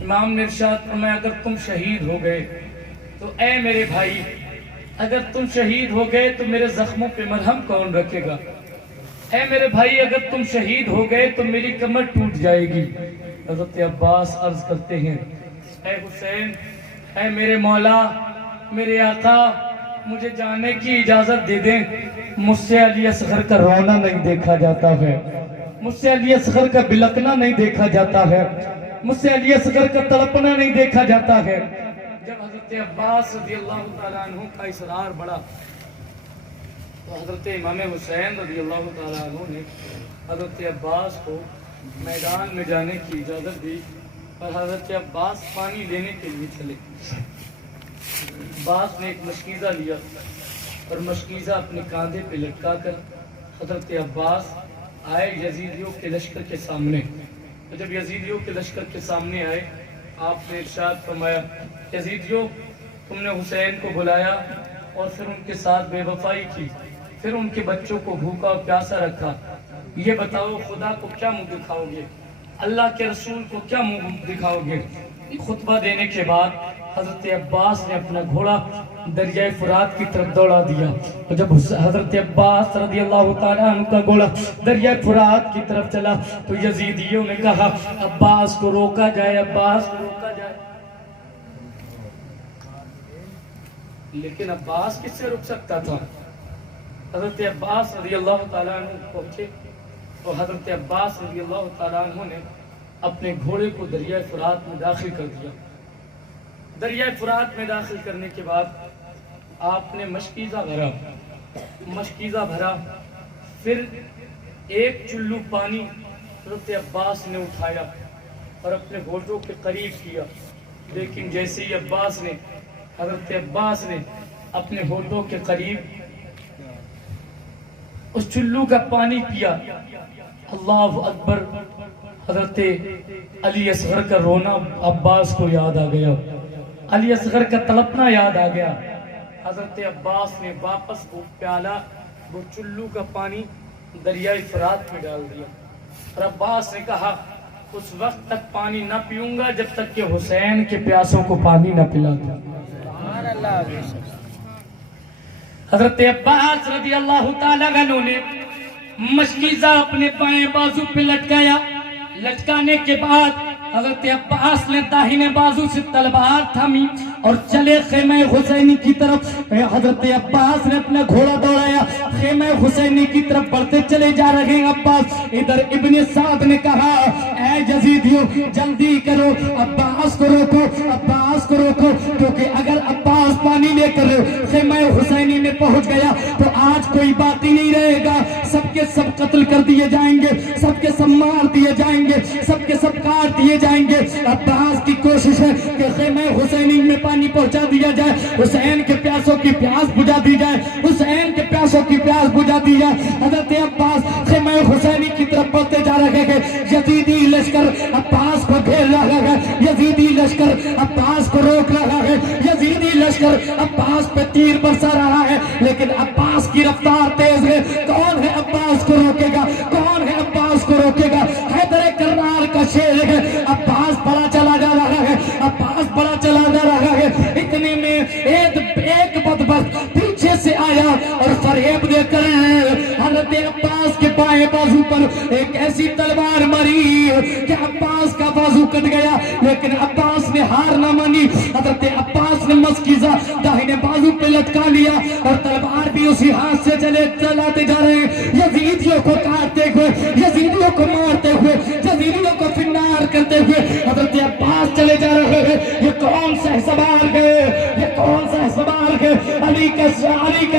امام نے ارشاد فرمایا اگر تم شہید ہو گئے تو اے میرے بھائی، اگر تم شہید ہو گئے تو میرے زخموں پہ مرہم کون رکھے گا؟ اے میرے بھائی اگر تم شہید ہو گئے تو میری کمر ٹوٹ جائے گی۔ حضرت عباس عرض کرتے ہیں اے حسین، اے میرے مولا، میرے آقا، مجھے جانے کی اجازت دے دیں، مجھ سے علی اصغر کا رونا نہیں دیکھا جاتا ہے، مجھ سے علی اصغر کا بلکنا نہیں دیکھا جاتا ہے، مجھ سے علی اصغر کا تڑپنا نہیں دیکھا جاتا ہے۔ جب حضرت عباس رضی اللہ تعالیٰ عنہ کا اصرار بڑھا تو حضرت امام حسین رضی اللہ تعالیٰ عنہ نے حضرت عباس کو میدان میں جانے کی اجازت دی اور حضرت عباس پانی لینے کے لیے چلے۔ عباس نے ایک مشکیزہ لیا اور مشکیزہ اپنے کاندھے پہ لٹکا کر حضرت عباس آئے یزیدیوں کے لشکر کے سامنے۔ تو جب یزیدیوں کے لشکر کے سامنے آئے آپ نے ارشاد فرمایا یزیدیوں، تم نے حسین کو بلایا اور پھر ان کے ساتھ بے وفائی کی، پھر ان کے بچوں کو بھوکا اور پیاسا رکھا، یہ بتاؤ خدا کو کیا منہ دکھاؤ گے، اللہ کے رسول کو کیا منہ دکھاؤ گے؟ خطبہ دینے کے بعد حضرت عباس نے اپنا گھوڑا دریائے فرات کی طرف دوڑا دیا، اور جب حضرت عباس رضی اللہ تعالیٰ عنہ کا گھوڑا دریائے فرات کی طرف چلا تو یزیدیوں نے کہا عباس کو روکا جائے، عباس کو روکا جائے، لیکن عباس کس سے رک سکتا تھا؟ حضرت عباس رضی اللہ تعالیٰ عنہ پہنچے تو حضرت عباس رضی اللہ تعالیٰ عنہ نے اپنے گھوڑے کو دریائے فرات میں داخل کر دیا۔ دریائے فرات میں داخل کرنے کے بعد آپ نے مشکیزہ بھرا، پھر ایک چلو پانی حضرت عباس نے اٹھایا اور اپنے ہونٹوں کے قریب کیا، لیکن جیسے ہی حضرت عباس نے اپنے ہونٹوں کے قریب اس چلو کا پانی پیا، اللہ اکبر، حضرت علی اصغر کا رونا عباس کو یاد آ گیا، علی اصغر کا تڑپنا یاد آ گیا۔ حضرت عباس نے واپس وہ پیالہ، وہ چلو کا پانی دریائے فرات میں ڈال دیا، اور عباس نے کہا اس وقت تک پانی نہ پیوں گا جب تک کہ حسین کے پیاسوں کو پانی نہ پلا دوں۔ حضرت عباس رضی اللہ تعالیٰ عنہ نے مشکیزہ اپنے بائیں بازو پہ لٹکایا، لٹکانے کے بعد حضرت عباس نے داہنے بازو سے تلوار تھامی اور چلے خیمہ حسینی کی طرف۔ حضرت عباس نے اپنا گھوڑا دوڑایا، خیمہ حسینی کی طرف بڑھتے چلے جا رہے ہیں عباس۔ ادھر ابن سعد نے کہا اے یزیدیوں جلدی کرو، عباس کو روکو، عباس کو روکو، کیونکہ اگر عباس پانی لے کر خیمہ حسینی میں پہنچ گیا تو آج کوئی باقی نہیں رہے گا، سب کے سب قتل کر دیے جائیں گے، سب کے سب مار دیے جائیں گے، سب کے سب کاٹ دیے جائیں گے۔ عباس کی کوشش ہے کہ خیمہ حسینی میں پانی پہنچا دیا جائے، حسین کے پیاسوں کی پیاس بجھا دی جائے، حسین کے پیاسوں کی پیاس بجھا دی جائے۔ حضرت عباس خیمہ حسینی کی طرف بڑھتے جا رہے ہیں، یزیدی لشکر عباس کو گھیر رہا ہے، یزیدی لشکر عباس کو روک رہا ہے، یزیدی لشکر عباس پہ تیر برسا رہا ہے، لیکن عباس کی رفتار تیز ہے۔ کون ہے عباس کو روکے گا؟ کون ہے عباس کو روکے گا؟ حیدر کرار کا شیر ہے، عباس بڑا چلا جا رہا ہے، عباس بڑا چلا جا رہا ہے۔ اتنے میں ایک بدبخت پیچھے سے آیا اور فریب دے کر حضرت عباس کے بائیں بازو پر ایک ایسی تلوار ماری کہ عباس کا بازو کٹ گیا، لیکن عباس نے ہار نہ مانی۔ حضرت عباس نے مشکیزہ داہنے بازو پہ لٹکا لیا اور تلوار بھی اسی ہاتھ سے چلاتے جا رہے ہیں، یزیدیوں کو کاٹتے ہوئے، یزیدیوں کو مارتے ہوئے، یزیدیوں کو فنار کرتے ہوئے حضرت عباس چلے جا رہے ہیں۔ یہ کون سہ سوار گئے؟ یہ کون سہ سوار گئے؟ علی کے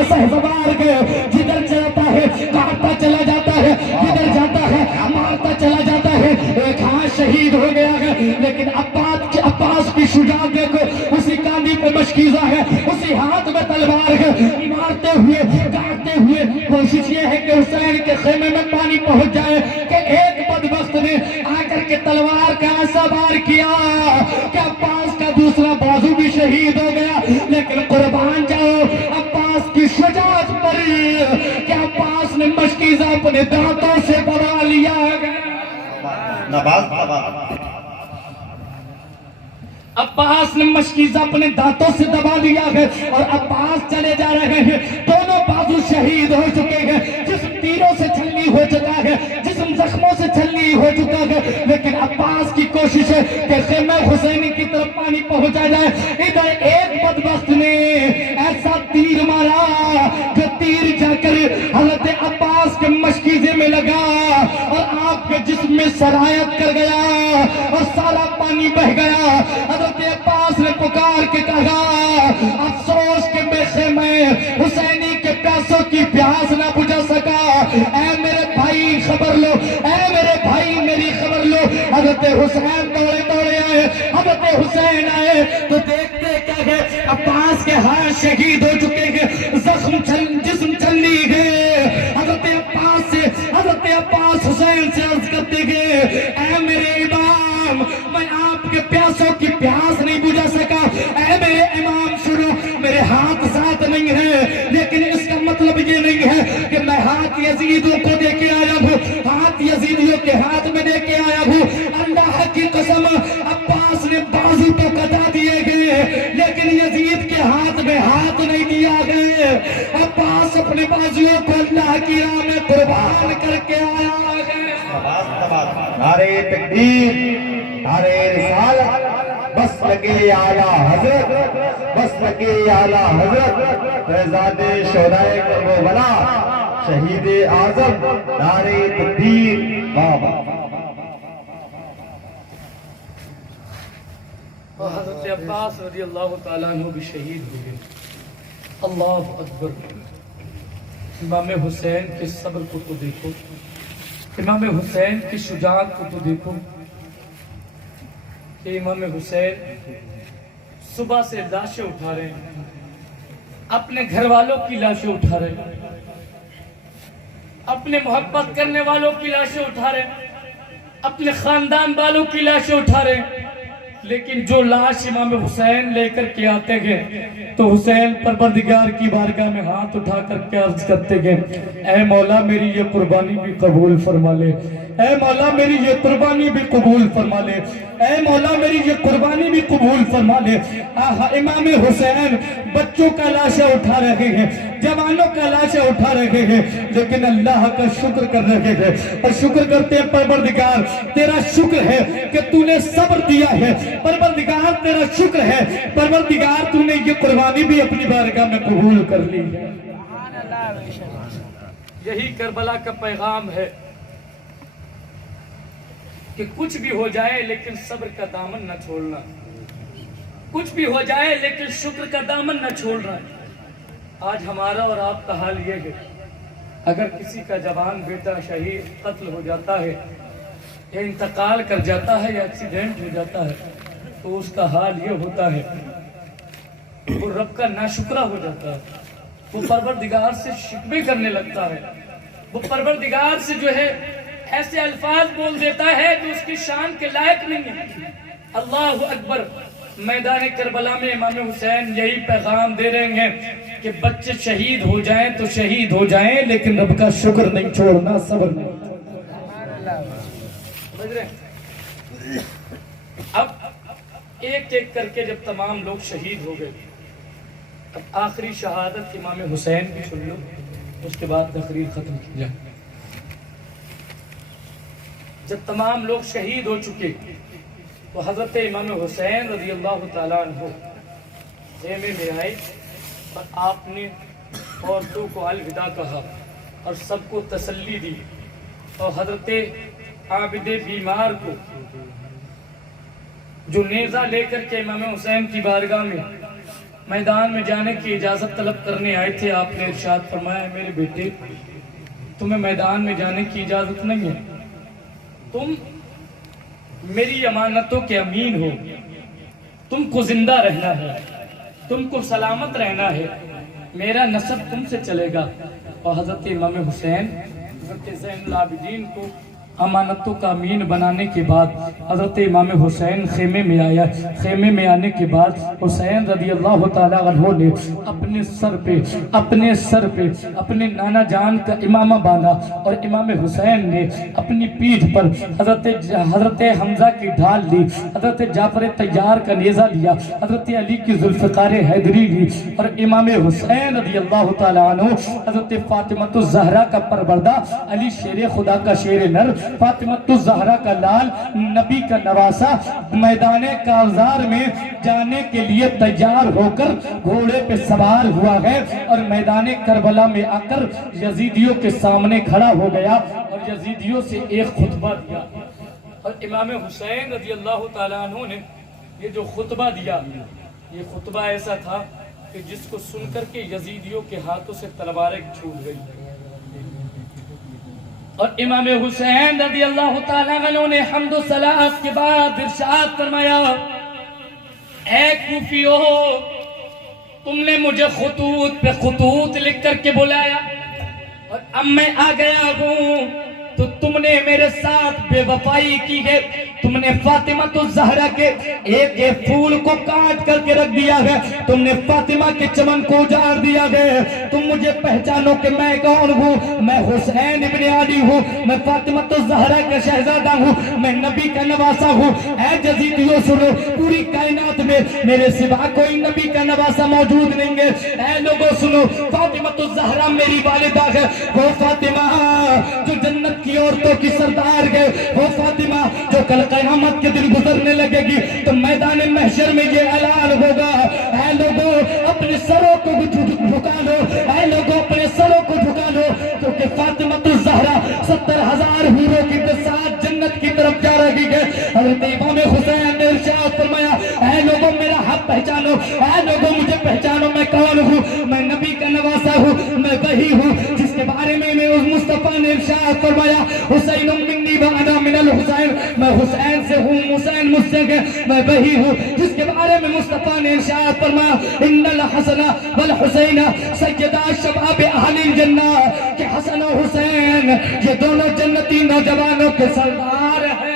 سہ سوار گئے، جدھر جاتا ہے کاٹتا چلا جاتا ہے، جدھر جاتا ہے مارتا چلا جاتا ہے۔ ایک ہاتھ شہید ہو گیا ہے، لیکن عباس کی شجاعت دیکھو، اسی کاندھی پہ مشکیزہ ہے، اسی ہاتھ میں تلوار ہے، مارتے ہوئے کاٹتے ہوئے کوشش یہ ہے کہ حسین کے خیمے میں پانی پہنچ جائے کہ ایک بدبخت نے آ کر کے تلوار کا ایسا وار کیا کہ عباس کا دوسرا بازو بھی شہید ہو گیا۔ لیکن قربان جاؤ عباس کی شجاعت پر کہ عباس نے مشکیزہ اپنے دانتوں سے دبا لیا ہے۔ عباس نے مشکیزہ اپنے دانتوں سے دبا لیا ہے اور عباس چلے جا رہے ہیں، دونوں بازو شہید ہو چکے ہیں، جسم تیروں سے چھلنی ہو چکا ہے، جسم زخموں سے چھلنی ہو چکا ہے، لیکن عباس کی کوشش ہے کہ خیمہ حسینی کی طرف پانی پہنچا جائے۔ ادھر ایک بدبخت نے ایسا تیر مارا جو تیر جا کر حضرت عباس کے مشکیزے میں لگا اور آپ کے جسم میں سرایت کر گیا اور سارا پانی بہ گیا۔ حضرت عباس نے پکار کے کہا افسوس کہ میں خیمہ حسینی کے پیاسوں کی پیاس نہ بجھا سکا، اے میرے بھائی خبر لو، اے میرے بھائی میری خبر لو۔ حضرت حسین دوڑے دوڑے آئے، حضرت حسین آئے تو دیکھتے کیا ہے عباس کے ہاتھ شہید ہو چکے ہیں، جسم چلنی ہے۔ حضرت عباس حسین سے عرض کرتے گئے اے میرے امام، میں آپ کے پیاسوں کی پیاس نہیں بجھا سکا، اے میرے امام سنو، میرے ہاتھ ساتھ نہیں ہے، لیکن اس کا مطلب یہ نہیں ہے کہ میں ہاتھ یزیدوں کو دے کے آیا ہوں، ہاتھ یزیدیوں کے ہاتھ میں دے کے آیا ہوں۔ اللہ کی قسم عباس نے بازو تو کٹا دیے گئے لیکن یزید کے ہاتھ میں ہاتھ نہیں دیا گئے۔ عباس اپنے بازوؤں کو اللہ کی راہ میں قربان کر کے آیا ہے۔ نعرہ تکبیر، نعرہ رسالت، بس لگے اعلیٰ حضرت، بس لگے اعلیٰ حضرت، فیضان شہدائے کربلا، شہید اعظم، نعرہ تکبیر۔ واہ واہ اور حضرت عباس رضی اللہ تعالیٰ عنہ بھی شہید ہو گئے. اللہ اکبر. امام حسین کے صبر کو تو دیکھو, امام حسین کی شجاعت کو تو دیکھو کہ امام حسین صبح سے لاشیں اٹھا رہے ہیں, اپنے گھر والوں کی لاشیں اٹھا رہے ہیں, اپنے محبت کرنے والوں کی لاشیں اٹھا رہے ہیں, اپنے خاندان والوں کی لاشیں اٹھا رہے ہیں. لیکن جو لاش امام حسین لے کر کے آتے گئے تو حسین پروردگار کی بارگاہ میں ہاتھ اٹھا کر کے عرض کرتے گئے, اے مولا میری یہ قربانی بھی قبول فرما لے, اے مولا میری یہ قربانی بھی قبول فرما لے, اے مولا میری یہ قربانی بھی قبول فرما لے. امام حسین بچوں کا لاشیں اٹھا رہے ہیں, جوانوں کا لاشیں اٹھا رہے ہیں, لیکن اللہ کا شکر کر رہے ہیں اور شکر کرتے ہیں پروردگار تیرا شکر ہے کہ تو نے صبر دیا ہے, پروردگار تیرا شکر ہے, پروردگار تو نے یہ قربانی بھی اپنی بارگاہ میں قبول کر لی ہے. یہی کربلا کا پیغام ہے کہ کچھ بھی ہو جائے لیکن صبر کا دامن نہ چھوڑنا, کچھ بھی ہو جائے لیکن شکر کا دامن نہ چھوڑنا. آج ہمارا اور آپ کا حال یہ ہے, اگر کسی کا جوان بیٹا شہید قتل ہو جاتا ہے یا انتقال کر جاتا ہے یا ایکسیڈنٹ ہو جاتا ہے تو اس کا حال یہ ہوتا ہے وہ رب کا ناشکرہ ہو جاتا ہے, وہ پروردگار سے شکوے کرنے لگتا ہے, وہ پروردگار سے جو ہے ایسے الفاظ بول دیتا ہے جو اس کی شان کے لائق نہیں ہے. اللہ اکبر. میدان کربلا میں امام حسین یہی پیغام دے رہے ہیں کہ بچے شہید ہو جائیں تو شہید ہو جائیں لیکن رب کا شکر نہیں چھوڑنا, صبر نہیں. اب ایک ایک کر کے جب تمام لوگ شہید ہو گئے, اب آخری شہادت امام حسین کی سن لو, اس کے بعد تقریر ختم کی جائے. جب تمام لوگ شہید ہو چکے تو حضرت امام حسین رضی اللہ تعالیٰ عنہ خیمے میں آئے اور آپ نے عورتوں کو الوداع کہا اور سب کو تسلی دی, اور حضرت عابد بیمار کو جو نیزہ لے کر کے امام حسین کی بارگاہ میں میدان میں جانے کی اجازت طلب کرنے آئے تھے, آپ نے ارشاد فرمایا, میرے بیٹے تمہیں میدان میں جانے کی اجازت نہیں ہے, تم میری امانتوں کے امین ہو, تم کو زندہ رہنا ہے, تم کو سلامت رہنا ہے, میرا نسب تم سے چلے گا. اور حضرت امام حسین حضرت زین العابدین کو امانتوں کا امین بنانے کے بعد حضرت امام حسین خیمے میں آیا. خیمے میں آنے کے بعد حسین رضی اللہ تعالیٰ عنہ نے اپنے سر پہ اپنے نانا جان کا امامہ باندھا, اور امام حسین نے اپنی پیٹھ پر حضرت حمزہ کی ڈھال لی, حضرت جعفر طیار کا نیزہ لیا, حضرت علی کی ذوالفقار حیدری لی, اور امام حسین رضی اللہ تعالیٰ عنہ حضرت فاطمہ الزہرا کا پروردہ, علی شیر خدا کا شیر نر, فاطمہ الزہرا کا لال, نبی کا نواسا, میدان کاوزار میں جانے کے لیے تیار ہو کر گھوڑے پہ سوار ہوا ہے, اور میدان کربلا میں آ کر یزیدیوں کے سامنے کھڑا ہو گیا اور یزیدیوں سے ایک خطبہ دیا. اور امام حسین رضی اللہ تعالیٰ عنہ نے یہ جو خطبہ دیا, یہ خطبہ ایسا تھا کہ جس کو سن کر کے یزیدیوں کے ہاتھوں سے تلواریں چھوٹ گئی. اور امام حسین رضی اللہ تعالیٰ عنہ نے حمد و صلوات کے بعد ارشاد فرمایا, اے کوفیو, تم نے مجھے خطوط پہ خطوط لکھ کر کے بلایا, اور اب میں آ گیا ہوں تو تم نے میرے ساتھ بے وفائی کی ہے. تم نے فاطمہ الزہرا کے ایک ایک پھول کو کاٹ کر کے رکھ دیا ہے, تم نے فاطمہ کے چمن کو اجاڑ دیا ہے. تم مجھے پہچانو کہ میں کون ہوں, میں حسین ابن علی ہوں, میں فاطمہ الزہرا کا شہزادہ ہوں, میں نبی کا نواسا ہوں. اے جزیدیوں سنو, پوری کائنات میں میرے سوا کوئی نبی کا نواسا موجود نہیں ہے. اے لوگوں سنو, فاطمہ الزہرا میری والدہ ہے, وہ فاطمہ جو جنت کی عورتوں کی سردار ہے, وہ فاطمہ جو کل قیامت کے دن گزرنے لگے گی تو میدان محشر میں یہ اعلان ہوگا, اے لوگوں اپنے سروں کو جھکا لو, اے لوگوں اپنے سروں کو جھکا لو, کیونکہ فاطمہ الزہرا 70,000 ہوروں کی ارشاد فرمایا حسین منی وانا من الحسین، میں حسین سے ہوں، حسین مجھ سے ہے، میں وہی ہوں جس کے بارے میں مصطفیٰ نے ارشاد فرمایا ان الحسن والحسین سیدا شباب اہل الجنہ، کہ حسن و حسین یہ دونوں جنتی نوجوانوں کے سردار ہیں۔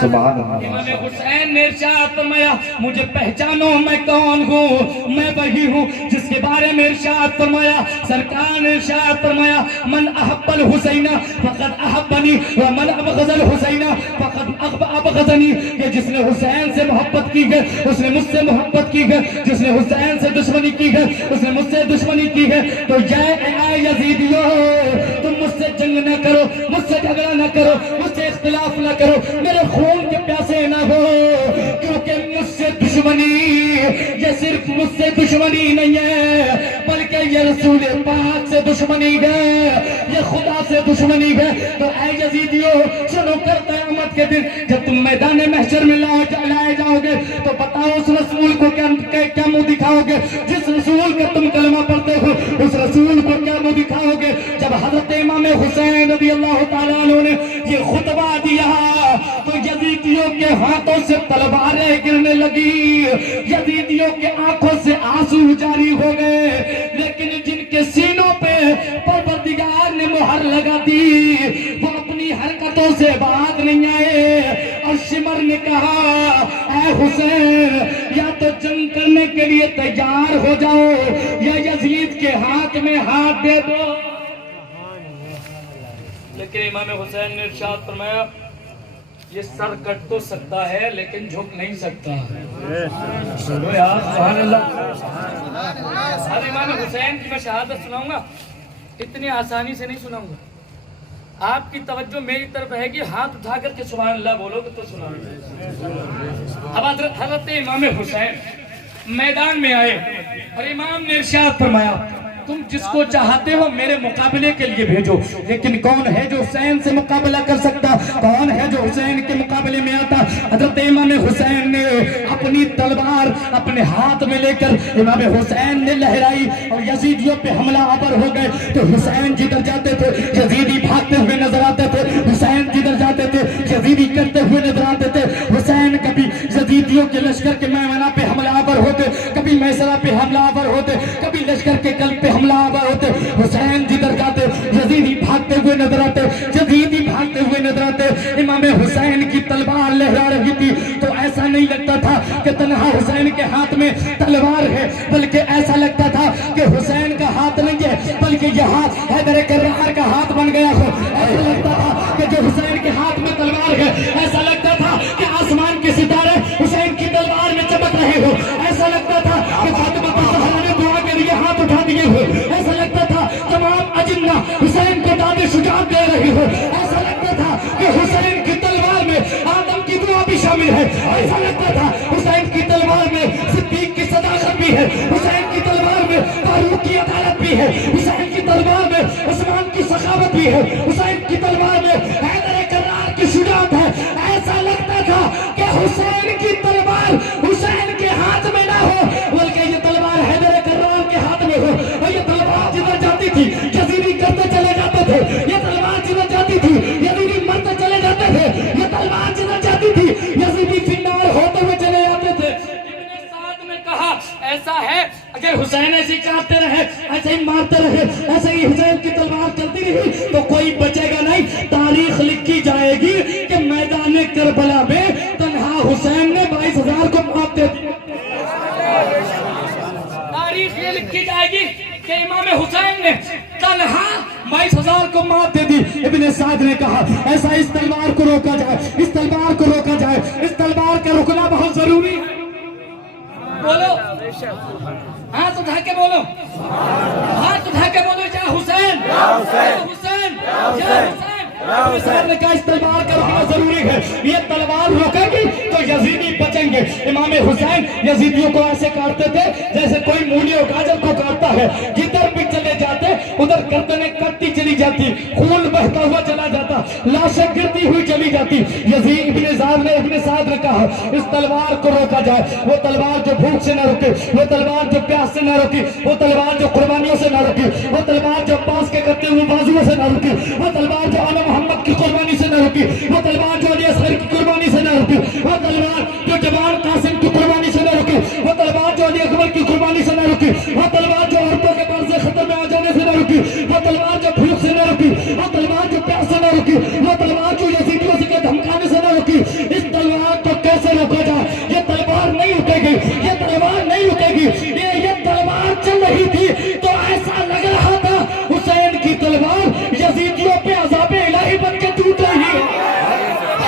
سبحان اللہ۔ امام حسین نے ارشاد فرمایا مجھے پہچانو میں کون ہوں، میں وہی ہوں جس کے بارے میں ارشاد فرمایا، سرکار نے ارشاد فرمایا من احب الحسین فقد احبنی ومن ابغض الحسین فقد ابغضنی، کہ جس نے حسین سے محبت کی ہے اس نے مجھ سے محبت کی ہے، جس نے حسین سے دشمنی کی ہے اس نے مجھ سے دشمنی کی ہے۔ تو اے یزیدیو تم مجھ سے جنگ نہ کرو، مجھ سے جھگڑا نہ کرو، مجھ سے اختلاف نہ کرو، میرے خون کے پیاسے نہ ہو، کیونکہ مجھ سے دشمنی یہ صرف مجھ سے دشمنی نہیں ہے بلکہ یہ رسول پاک سے دشمنی ہے، یہ خدا سے دشمنی ہے۔ تو اے یزیدیو سنو کر قیامت کے دن جب تم میدان محشر میں لائے جاؤ گے تو بتاؤ اس رسول کو کیا منہ دکھاؤ گے، جس رسول کا تم کلمہ پڑھتے ہو اس رسول کو کیا منہ دکھاؤ گے؟ جب حضرت امام حسین رضی اللہ تعالیٰ عنہ نے یہ خطبہ دیا تو یزیدیوں کے ہاتھوں سے تلواریں گرنے لگی، یزیدیوں کے آنکھوں سے آنسو جاری ہو گئے، لیکن جن کے سینوں پہ پروردگار نے مہر لگا دی وہ اپنی حرکتوں سے باز نہیں آئے۔ اور شمر نے کہا اے حسین یا تو جنگ کرنے کے لیے تیار ہو جاؤ یا یزید کے ہاتھ میں ہاتھ دے دو۔ لیکن امام حسین نے ارشاد فرمایا یہ سر کٹ تو سکتا ہے لیکن جھک نہیں سکتا۔ بولو یار سبحان اللہ۔ اب امام حسین کی میں شہادت سناؤں گا، اتنی آسانی سے نہیں سناؤں گا، آپ کی توجہ میری طرف ہے کہ ہاتھ اٹھا کر کے سبحان اللہ بولو گے تو سناؤں گا۔ اب حضرت امام حسین میدان میں آئے اور امام نے ارشاد فرمایا تم جس کو چاہتے ہو میرے مقابلے کے لیے بھیجو، لیکن کون ہے جو حسین سے مقابلہ کر سکتا، کون ہے جو حسین کے مقابلے میں آتا؟ حضرت امام حسین نے اپنی تلوار اپنے ہاتھ میں لے کر امام حسین نے لہرائی اور یزیدیوں پہ حملہ آور ہو گئے۔ تو حسین جدھر جاتے تھے یزیدی بھاگتے ہوئے نظر آتے تھے، حسین جدھر جاتے تھے یزیدی کرتے ہوئے نظر آتے تھے۔ حسین کبھی یزیدیوں کے لشکر کے میمنہ پہ حملہ آور ہوتے، کبھی میسرہ پہ حملہ آور ہوتے، کبھی لشکر کے قلب پہ حملہ آور ہوتے۔ حسین جدھر جاتے یزیدی بھاگتے ہوئے نظر آتے، یزیدی بھاگتے ہوئے نظر آتے۔ امام حسین کی تلوار لہرا رہی تھی تو ایسا نہیں لگتا تھا کہ تنہا حسین کے ہاتھ میں تلوار ہے، بلکہ ایسا لگتا تھا کہ حسین کا ہاتھ نہیں ہے بلکہ یہ ہاتھ حیدر کرار کا ہاتھ بن گیا ہو۔ ایسا لگتا تھا کہ جو حسین کے ہاتھ میں تلوار ہے، ایسا لگتا تھا کہ آسمان کے ستارے حسین کی تلوار میں چمک رہے ہو، ایسا لگتا تھا کہ فاطمہ الزہرا نے دعا کے لیے ہاتھ اٹھا دیے ہو، ایسا لگتا تھا تمام اجنہ حسین کو داد شجاعت دے رہی ہو، ایسا لگتا تھا کہ حسین کی تلوار میں آدم کی دعا بھی شامل ہے، ایسا لگتا تھا حسین کی تلوار میں صدیق کی صداقت بھی ہے، حسین کی تلوار میں فاروق کی عدالت بھی ہے، حسین کی تلوار میں عثمان کی سخاوت بھی ہے، حسین کی تلوار میں حیدر کرار کی شجاعت ہے۔ ایسا لگتا تھا کہ حسین کی تلوار حسین کے ہاتھ میں نہ ہو بلکہ یہ تلوار حیدر کرار کے ہاتھ میں ہو، اور یہ تلوار جدھر جاتی تھی یزیدی کرتے چلے جاتے تھے، یہ تلوار جدھر جاتی تھی یزیدی مرتے چلے جاتے تھے، یہ تلوار جدھر جاتی تھی یزیدی فنار ہوتے ہوئے چلے جاتے تھے۔ ابن سعد نے کہا ایسا ہے اگر حسین ایسے چاہتے رہے، ایسے ہی مارتے رہے، ایسے ہی حسین کی تلوار چلتی رہی تو کوئی بچے گا نہیں، تاریخ لکھی جائے گی کہ میدان کربلا میں تنہا حسین نے 22,000 کو موت دے دی۔ تاریخ یہ لکھی جائے گی کہ امام حسین نے تنہا 22,000 کو موت دے دی۔ ابن سعد نے کہا ایسا اس تلوار کو روکا جائے، اس تلوار کو روکا جائے، اس تلوار کا رکنا بہت ضروری ہے۔ بولو ہاتھ اٹھا کے بولو، ہاتھ اٹھا کے بولو یا حسین یا حسین یا حسین۔ حسین نے کہا اس تلوار کا رکنا ضروری ہے، یہ تلوار روکے گی تو یزیدی بچیں گے۔ امام حسین یزیدیوں کو ایسے کاٹتے تھے جیسے کوئی مولی اور گاجر کو کاٹتا ہے، جدھر بھی چلے جاتے ادھر گردنیں کٹتی چلی جاتی، خون بہتا ہوا چلا جاتا، لاشیں گرتی ہوئی چلی جاتی. یزید ابن سعد نے کہا اس تلوار کو روکا جائے. وہ تلوار جو بھوک سے نہ رکے, وہ تلوار جو پیاس سے نہ رکی, وہ تلوار جو قربانیوں سے نہ رکی, وہ تلوار جو عباس کے کرتے ہوئے بازوؤں سے نہ رکی, وہ تلوار جو آل محمد کی قربانی سے نہ رکی, وہ تلوار جو علی اصغر کی قربانی سے نہ رکی, وہ تلوار جو جمال قاسم کی قربانی سے نہ رکی, وہ تلوار جو علی اکبر کی قربانی سے نہ رکی, وہ تلوار جو عورتوں کے مرز خطر میں آ جانے سے نہ رکی, وہ تلوار جو بھوک سے نہ رکی, وہ تلوار جو پیاس سے نہ رکی, وہ تلوار جو یزیدیوں سے دھمکانے سے نہ رکی. اس تلوار کو کیسے روکا جائے؟ یہ تلوار نہیں رکے گی, یہ تلوار نہیں رکے گی. یہ تلوار چل رہی تھی تو ایسا لگ رہا تھا حسین کی تلوار یزیدیوں پہ عذاب الہی بن کے ٹوٹ رہی ہے,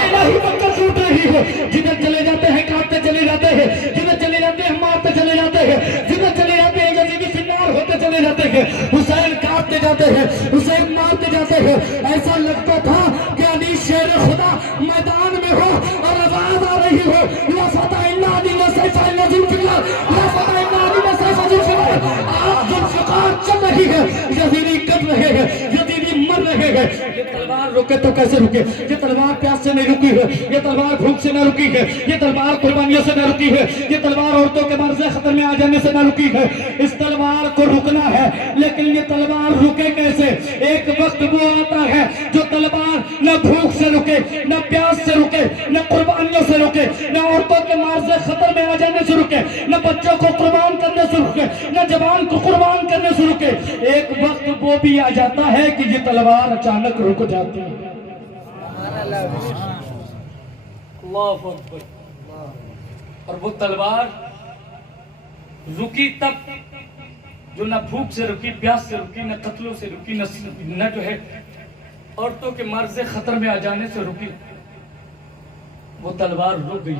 الہی بن کر ٹوٹ رہی ہے. جدھر چلے جاتے ہیں کاٹتے چلے جاتے ہیں, جدھر چلے جاتے ہیں مارتے چلے جاتے ہیں, جدھر چلے جاتے ہیں یزیدی فنار ہوتے چلے جاتے ہیں. حسین کاٹتے جاتے ہیں, حسین مارتے جاتے ہیں. ایسا لگتا تھا کہ علی شیر خدا میدان میں ہو اور آواز آ رہی ہو, لا فتح الا علی سیف الا ذوالفقار, لا فتح الا علی سیف ذوالفقار. آج ذوالفقار چل رہی ہے, یزیدی کٹ رہے ہیں, یزیدی مر رہے ہیں. یہ تلوار رکے تو کیسے رکے؟ یہ تلوار پیاس سے نہیں رکی ہے, یہ تلوار بھوک سے نہ رکی ہے, یہ تلوار قربانیوں سے نہ رکی ہے, یہ تلوار عورتوں کے مرز خطر میں آ جانے سے نہ رکی ہے. اس تلوار کو رکنا ہے, لیکن یہ تلوار رکے کیسے؟ ایک وقت وہ آتا ہے جو تلوار نہ بھوک سے رکے, نہ پیاس سے رکے, نہ قربانیوں سے رکے, نہ عورتوں کے مرز خطر میں آ جانے سے رکے, نہ بچوں کو قربان کرنے سے رکے, نہ جوان کو قربان کرنے سے رکے. ایک وقت وہ بھی آ جاتا ہے کہ یہ تلوار اچانک رک جاتی ہے. اللہ اکبر. اور وہ تلوار رکی تب جو نہ بھوک سے رکی, پیاس سے رکی, نہ قتلوں سے رکی, نہ جو ہے عورتوں کے مرز خطر میں آ جانے سے رکی. وہ تلوار رک گئی.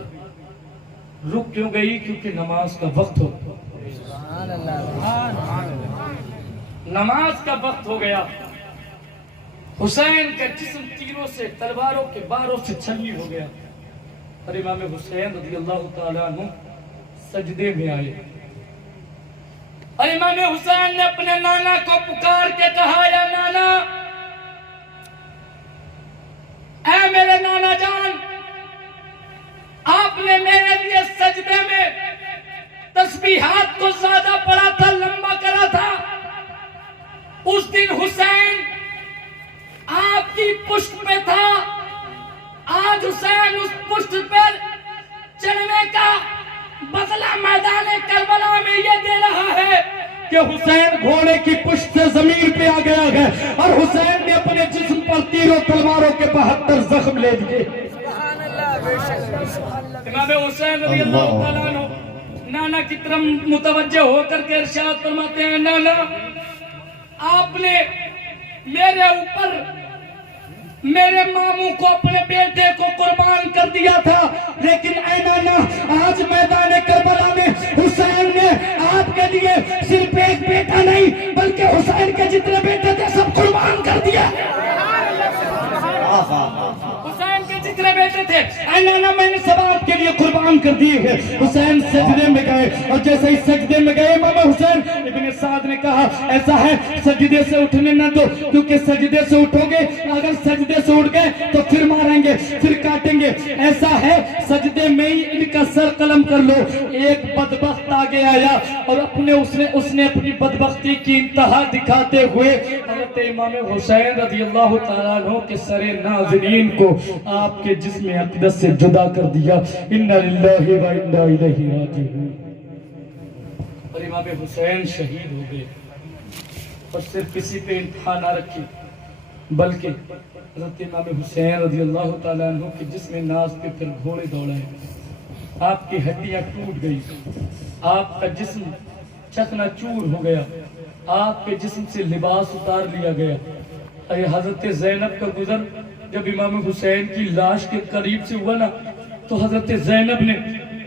رک کیوں گئی؟ کیونکہ نماز کا وقت ہو, نماز کا وقت ہو گیا. حسین کا جسم تیروں سے, تلواروں کے باروں سے چھلنی ہو گیا. اور امام حسین رضی اللہ تعالیٰ عنہ سجدے میں آئے, اور امام حسین نے اپنے نانا کو پکار کے کہا, یا نانا, اے میرے نانا جان, آپ نے میرے لیے سجدے میں تسبیحات کو زیادہ پڑھا تھا, لمبا کرا تھا. اس دن حسین آپ کی پشت پہ تھا, آج حسین اس پشت پر چڑھنے کا بدلہ میدان کربلا میں یہ دے رہا ہے کہ حسین گھوڑے کی پشت سے زمین پہ آ گیا ہے, اور حسین نے اپنے جسم پر تیروں تلواروں کے 72 زخم لے دیے. امام حسین رضی اللہ تعالیٰ عنہ نانا کی طرف متوجہ ہو کر کے ارشاد فرماتے ہیں, نانا, آپ نے میرے اوپر میرے ماموں کو, اپنے بیٹے کو قربان کر دیا تھا, لیکن اے نانا, آج میدان کربلا میں حسین نے آپ کے لیے صرف ایک بیٹا نہیں بلکہ حسین کے جتنے بیٹے تھے سب قربان کر دیا. حسین کے جتنے بیٹے تھے اے نانا, میں نے سب آپ کے لیے قربان کر دیے ہیں. حسین سجدے میں گئے, اور جیسے ہی سجدے میں گئے, امام حسین ابن سعد نے کہا, ایسا ہے سجدے سے اٹھنے نہ دو, کیونکہ سجدے سے اٹھو گے, اگر سجدے سے اٹھ گئے تو پھر ماریں گے, پھر کاٹیں گے. ایسا ہے سجدے میں ہی ان کا سر قلم کر لو. ایک بدبخت آگے آیا, اور اس نے اپنی بدبختی کی انتہا دکھاتے ہوئے حضرت امام حسین رضی اللہ تعالیٰ عنہ کے سر نازنین کو آپ کے جسم اقدس سے جدا کر دیا. انا للہ و انا الیہ راجعون. اور امام حسین شہید ہو گئے. اور صرف کسی پہ انتہا نہ رکھی, بلکہ حضرت امام حسین رضی اللہ تعالیٰ عنہ کے جسم ناز پہ پھر گھوڑے دوڑے. آپ کی ہڈیاں ٹوٹ گئی, آپ کا جسم چکنا چور ہو گیا, آپ کے جسم سے لباس اتار لیا گیا. اے حضرت زینب کا گزر جب امام حسین کی لاش کے قریب سے ہوا نا, تو حضرت زینب نے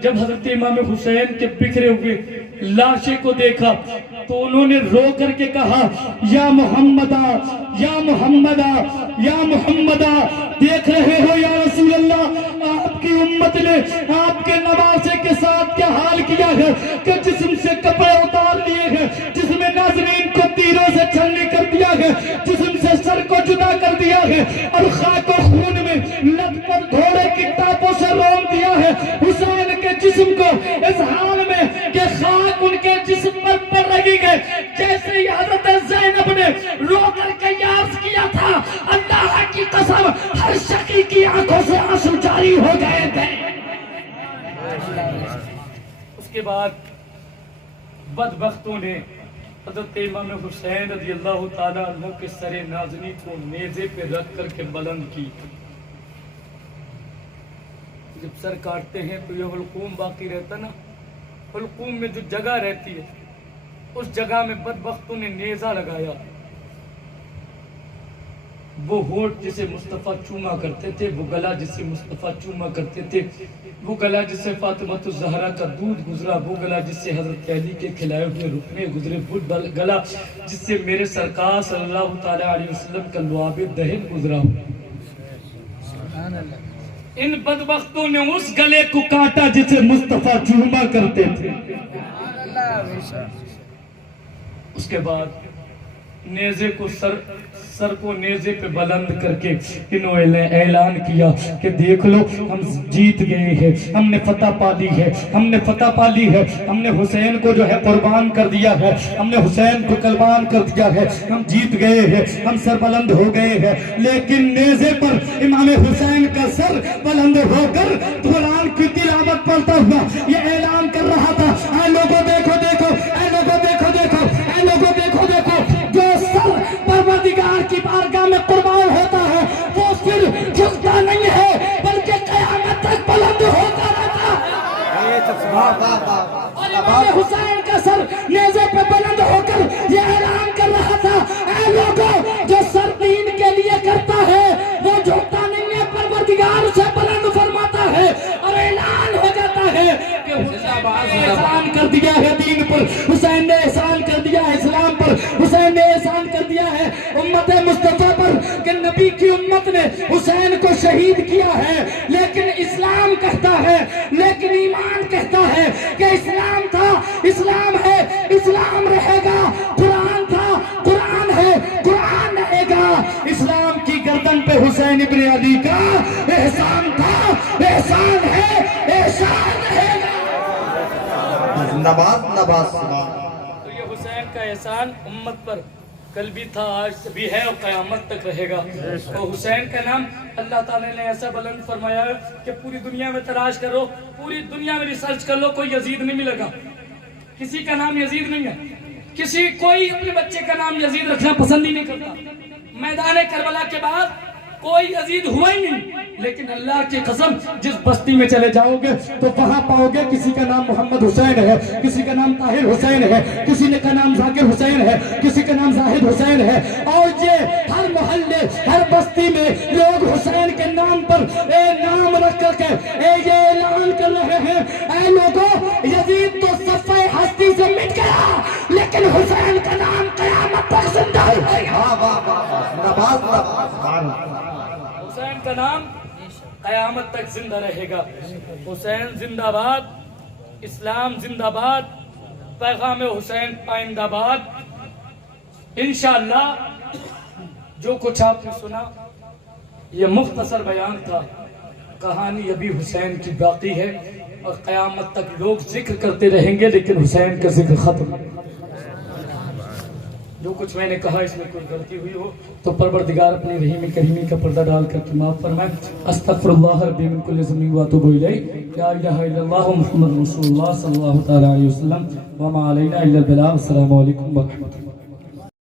جب حضرت امام حسین کے بکھرے ہوئے لاشیں کو دیکھا تو انہوں نے رو کر کے کہا, یا محمدہ, یا محمدہ, یا محمدہ, دیکھ رہے ہو یا رسول اللہ, آپ کی امت نے آپ کے نواسے کے ساتھ کیا حال کیا ہے کہ جسم سے کپڑے اتار لیے ہیں, جسم نازنین کو تیروں سے چھلنی کر دیا ہے, جسم سے سر کو جدا کر دیا ہے. اور خاک و خون میں لت پر گھوڑے کی ٹاپوں سے رون دیا ہے حسین کے جسم کو اس حال میں کہ خاک ان کے جسم پر پڑ رہی ہے جیسے ہی حضرت زینب نے رو کر کے عرض کیا تھا اللہ کی قسم ہر شقی کی آنکھوں سے آنسو جاری ہو گئے تھے. اس کے بعد بدبختوں نے حضرت امام حسین رضی اللہ تعالیٰ عنہ کے سر نازنی کو نیزے پہ رکھ کر کے بلند کی. جب سر کاٹتے ہیں تو یہ حلقوم باقی رہتا نا, حلقوم میں جو جگہ رہتی ہے اس جگہ میں بدبختوں نے نیزہ لگایا. وہ ہونٹ جسے مصطفیٰ چوما کرتے تھے, وہ گلا جسے مصطفیٰ چوما کرتے تھے, وہ گلا جس سے فاطمہ الزہرا کا دودھ گزرا, وہ گلا جس سے حضرت علی کے کھلائے ہوئے رکنے گزرے, وہ گلا جس سے میرے سرکار صلی اللہ تعالی علیہ وسلم کا لعاب دہن گزرا. ان بدبختوں نے اس گلے کو کاٹا جسے مصطفیٰ چوما کرتے تھے. اس کے بعد نیزے کو سر کو نیزے پہ بلند کر کے انہوں نے اعلان کیا کہ دیکھ لو ہم جیت گئے ہیں, ہم نے فتح پا لی ہے, ہم نے فتح پا لی ہے, ہم نے حسین کو جو ہے قربان کر دیا ہے, ہم نے حسین کو قربان کر دیا ہے, ہم جیت گئے ہیں, ہم سر بلند ہو گئے ہیں. لیکن نیزے پر امام حسین کا سر بلند ہو کر قرآن کی تلاوت پڑھتا ہوا یہ اعلان کر رہا تھا, اے لوگوں دیکھو دیکھو, اے لوگوں دیکھو دیکھو, اے لوگوں دیکھو دیکھو, جو سر پروردگار کی بارگاہ میں قربان ہوتا ہے وہ صرف جھکتا نہیں ہے بلکہ قیامت تک بلند ہوتا رہتا ہے. اور امام حسین کا سر نیزے پہ بلند ہو کر یہ اعلان کر رہا تھا, اے لوگوں جو سر دین کے لیے کرتا ہے وہ جھکتا نہیں ہے, پروردگار سے بلند فرماتا ہے اور اعلان ہو جاتا ہے کہ حسین نے احسان کر دیا ہے دین پر, حسین نے احسان کر دیا ہے اسلام پر, حسین نے احسان کر دیا ہے امت مصطفیٰ پر کہ نبی کی امت نے حسین کو شہید کیا ہے. لیکن اسلام کہتا ہے, لیکن ایمان کہتا ہے کہ اسلام تھا, اسلام ہے, اسلام رہے گا, قرآن تھا, قرآن ہے, قرآن رہے گا. اسلام کی گردن پہ حسین ابن علی کا احسان تھا, احسان ہے, احسان رہے گا. نبات نبات تو یہ حسین کا احسان امت پر کل بھی تھا, آج بھی ہے اور قیامت تک رہے گا. اور حسین کا نام اللہ تعالیٰ نے ایسا بلند فرمایا ہے کہ پوری دنیا میں تلاش کرو, پوری دنیا میں ریسرچ کر لو, کوئی یزید نہیں ملے گا. کسی کا نام یزید نہیں ہے, کوئی اپنے بچے کا نام یزید رکھنا پسند ہی نہیں کرتا. میدان کربلا کے بعد کوئی یزید ہوا ہی نہیں. لیکن اللہ کی قسم جس بستی میں چلے جاؤ گے تو وہاں پاؤ گے کسی کا نام محمد حسین ہے, کسی کا نام طاہر حسین ہے, کسی کا نام ذاکر حسین ہے, کسی کا نام زاہد حسین ہے. اور یہ ہر محلے ہر بستی میں لوگ حسین کے نام پر نام رکھ کر کے یہ اعلان کر رہے ہیں, اے لوگوں یزید تو صفحہ ہستی سے مٹ گیا لیکن حسین کا نام قیامت تک زندہ ہے. حسین کا نام قیامت تک زندہ رہے گا. حسین زندہ باد, اسلام زندہ باد, پیغام حسین پائندہ باد. انشاءاللہ جو کچھ آپ نے سنا یہ مختصر بیان تھا, کہانی ابھی حسین کی باقی ہے اور قیامت تک لوگ ذکر کرتے رہیں گے لیکن حسین کا ذکر ختم. جو کچھ میں نے کہا اس میں کوئی غلطی ہوئی ہو تو پروردگار اپنی رحیم کریمی کا پردہ ڈال کر کے معاف فرمائے. استغفر اللہ ربی من کل ذنب واتوب الیہ. لا الہ الا اللہ محمد رسول اللہ صلی اللہ تعالی علیہ وسلم وما علینا الا البلاغ. السلام علیکم ورحمۃ اللہ.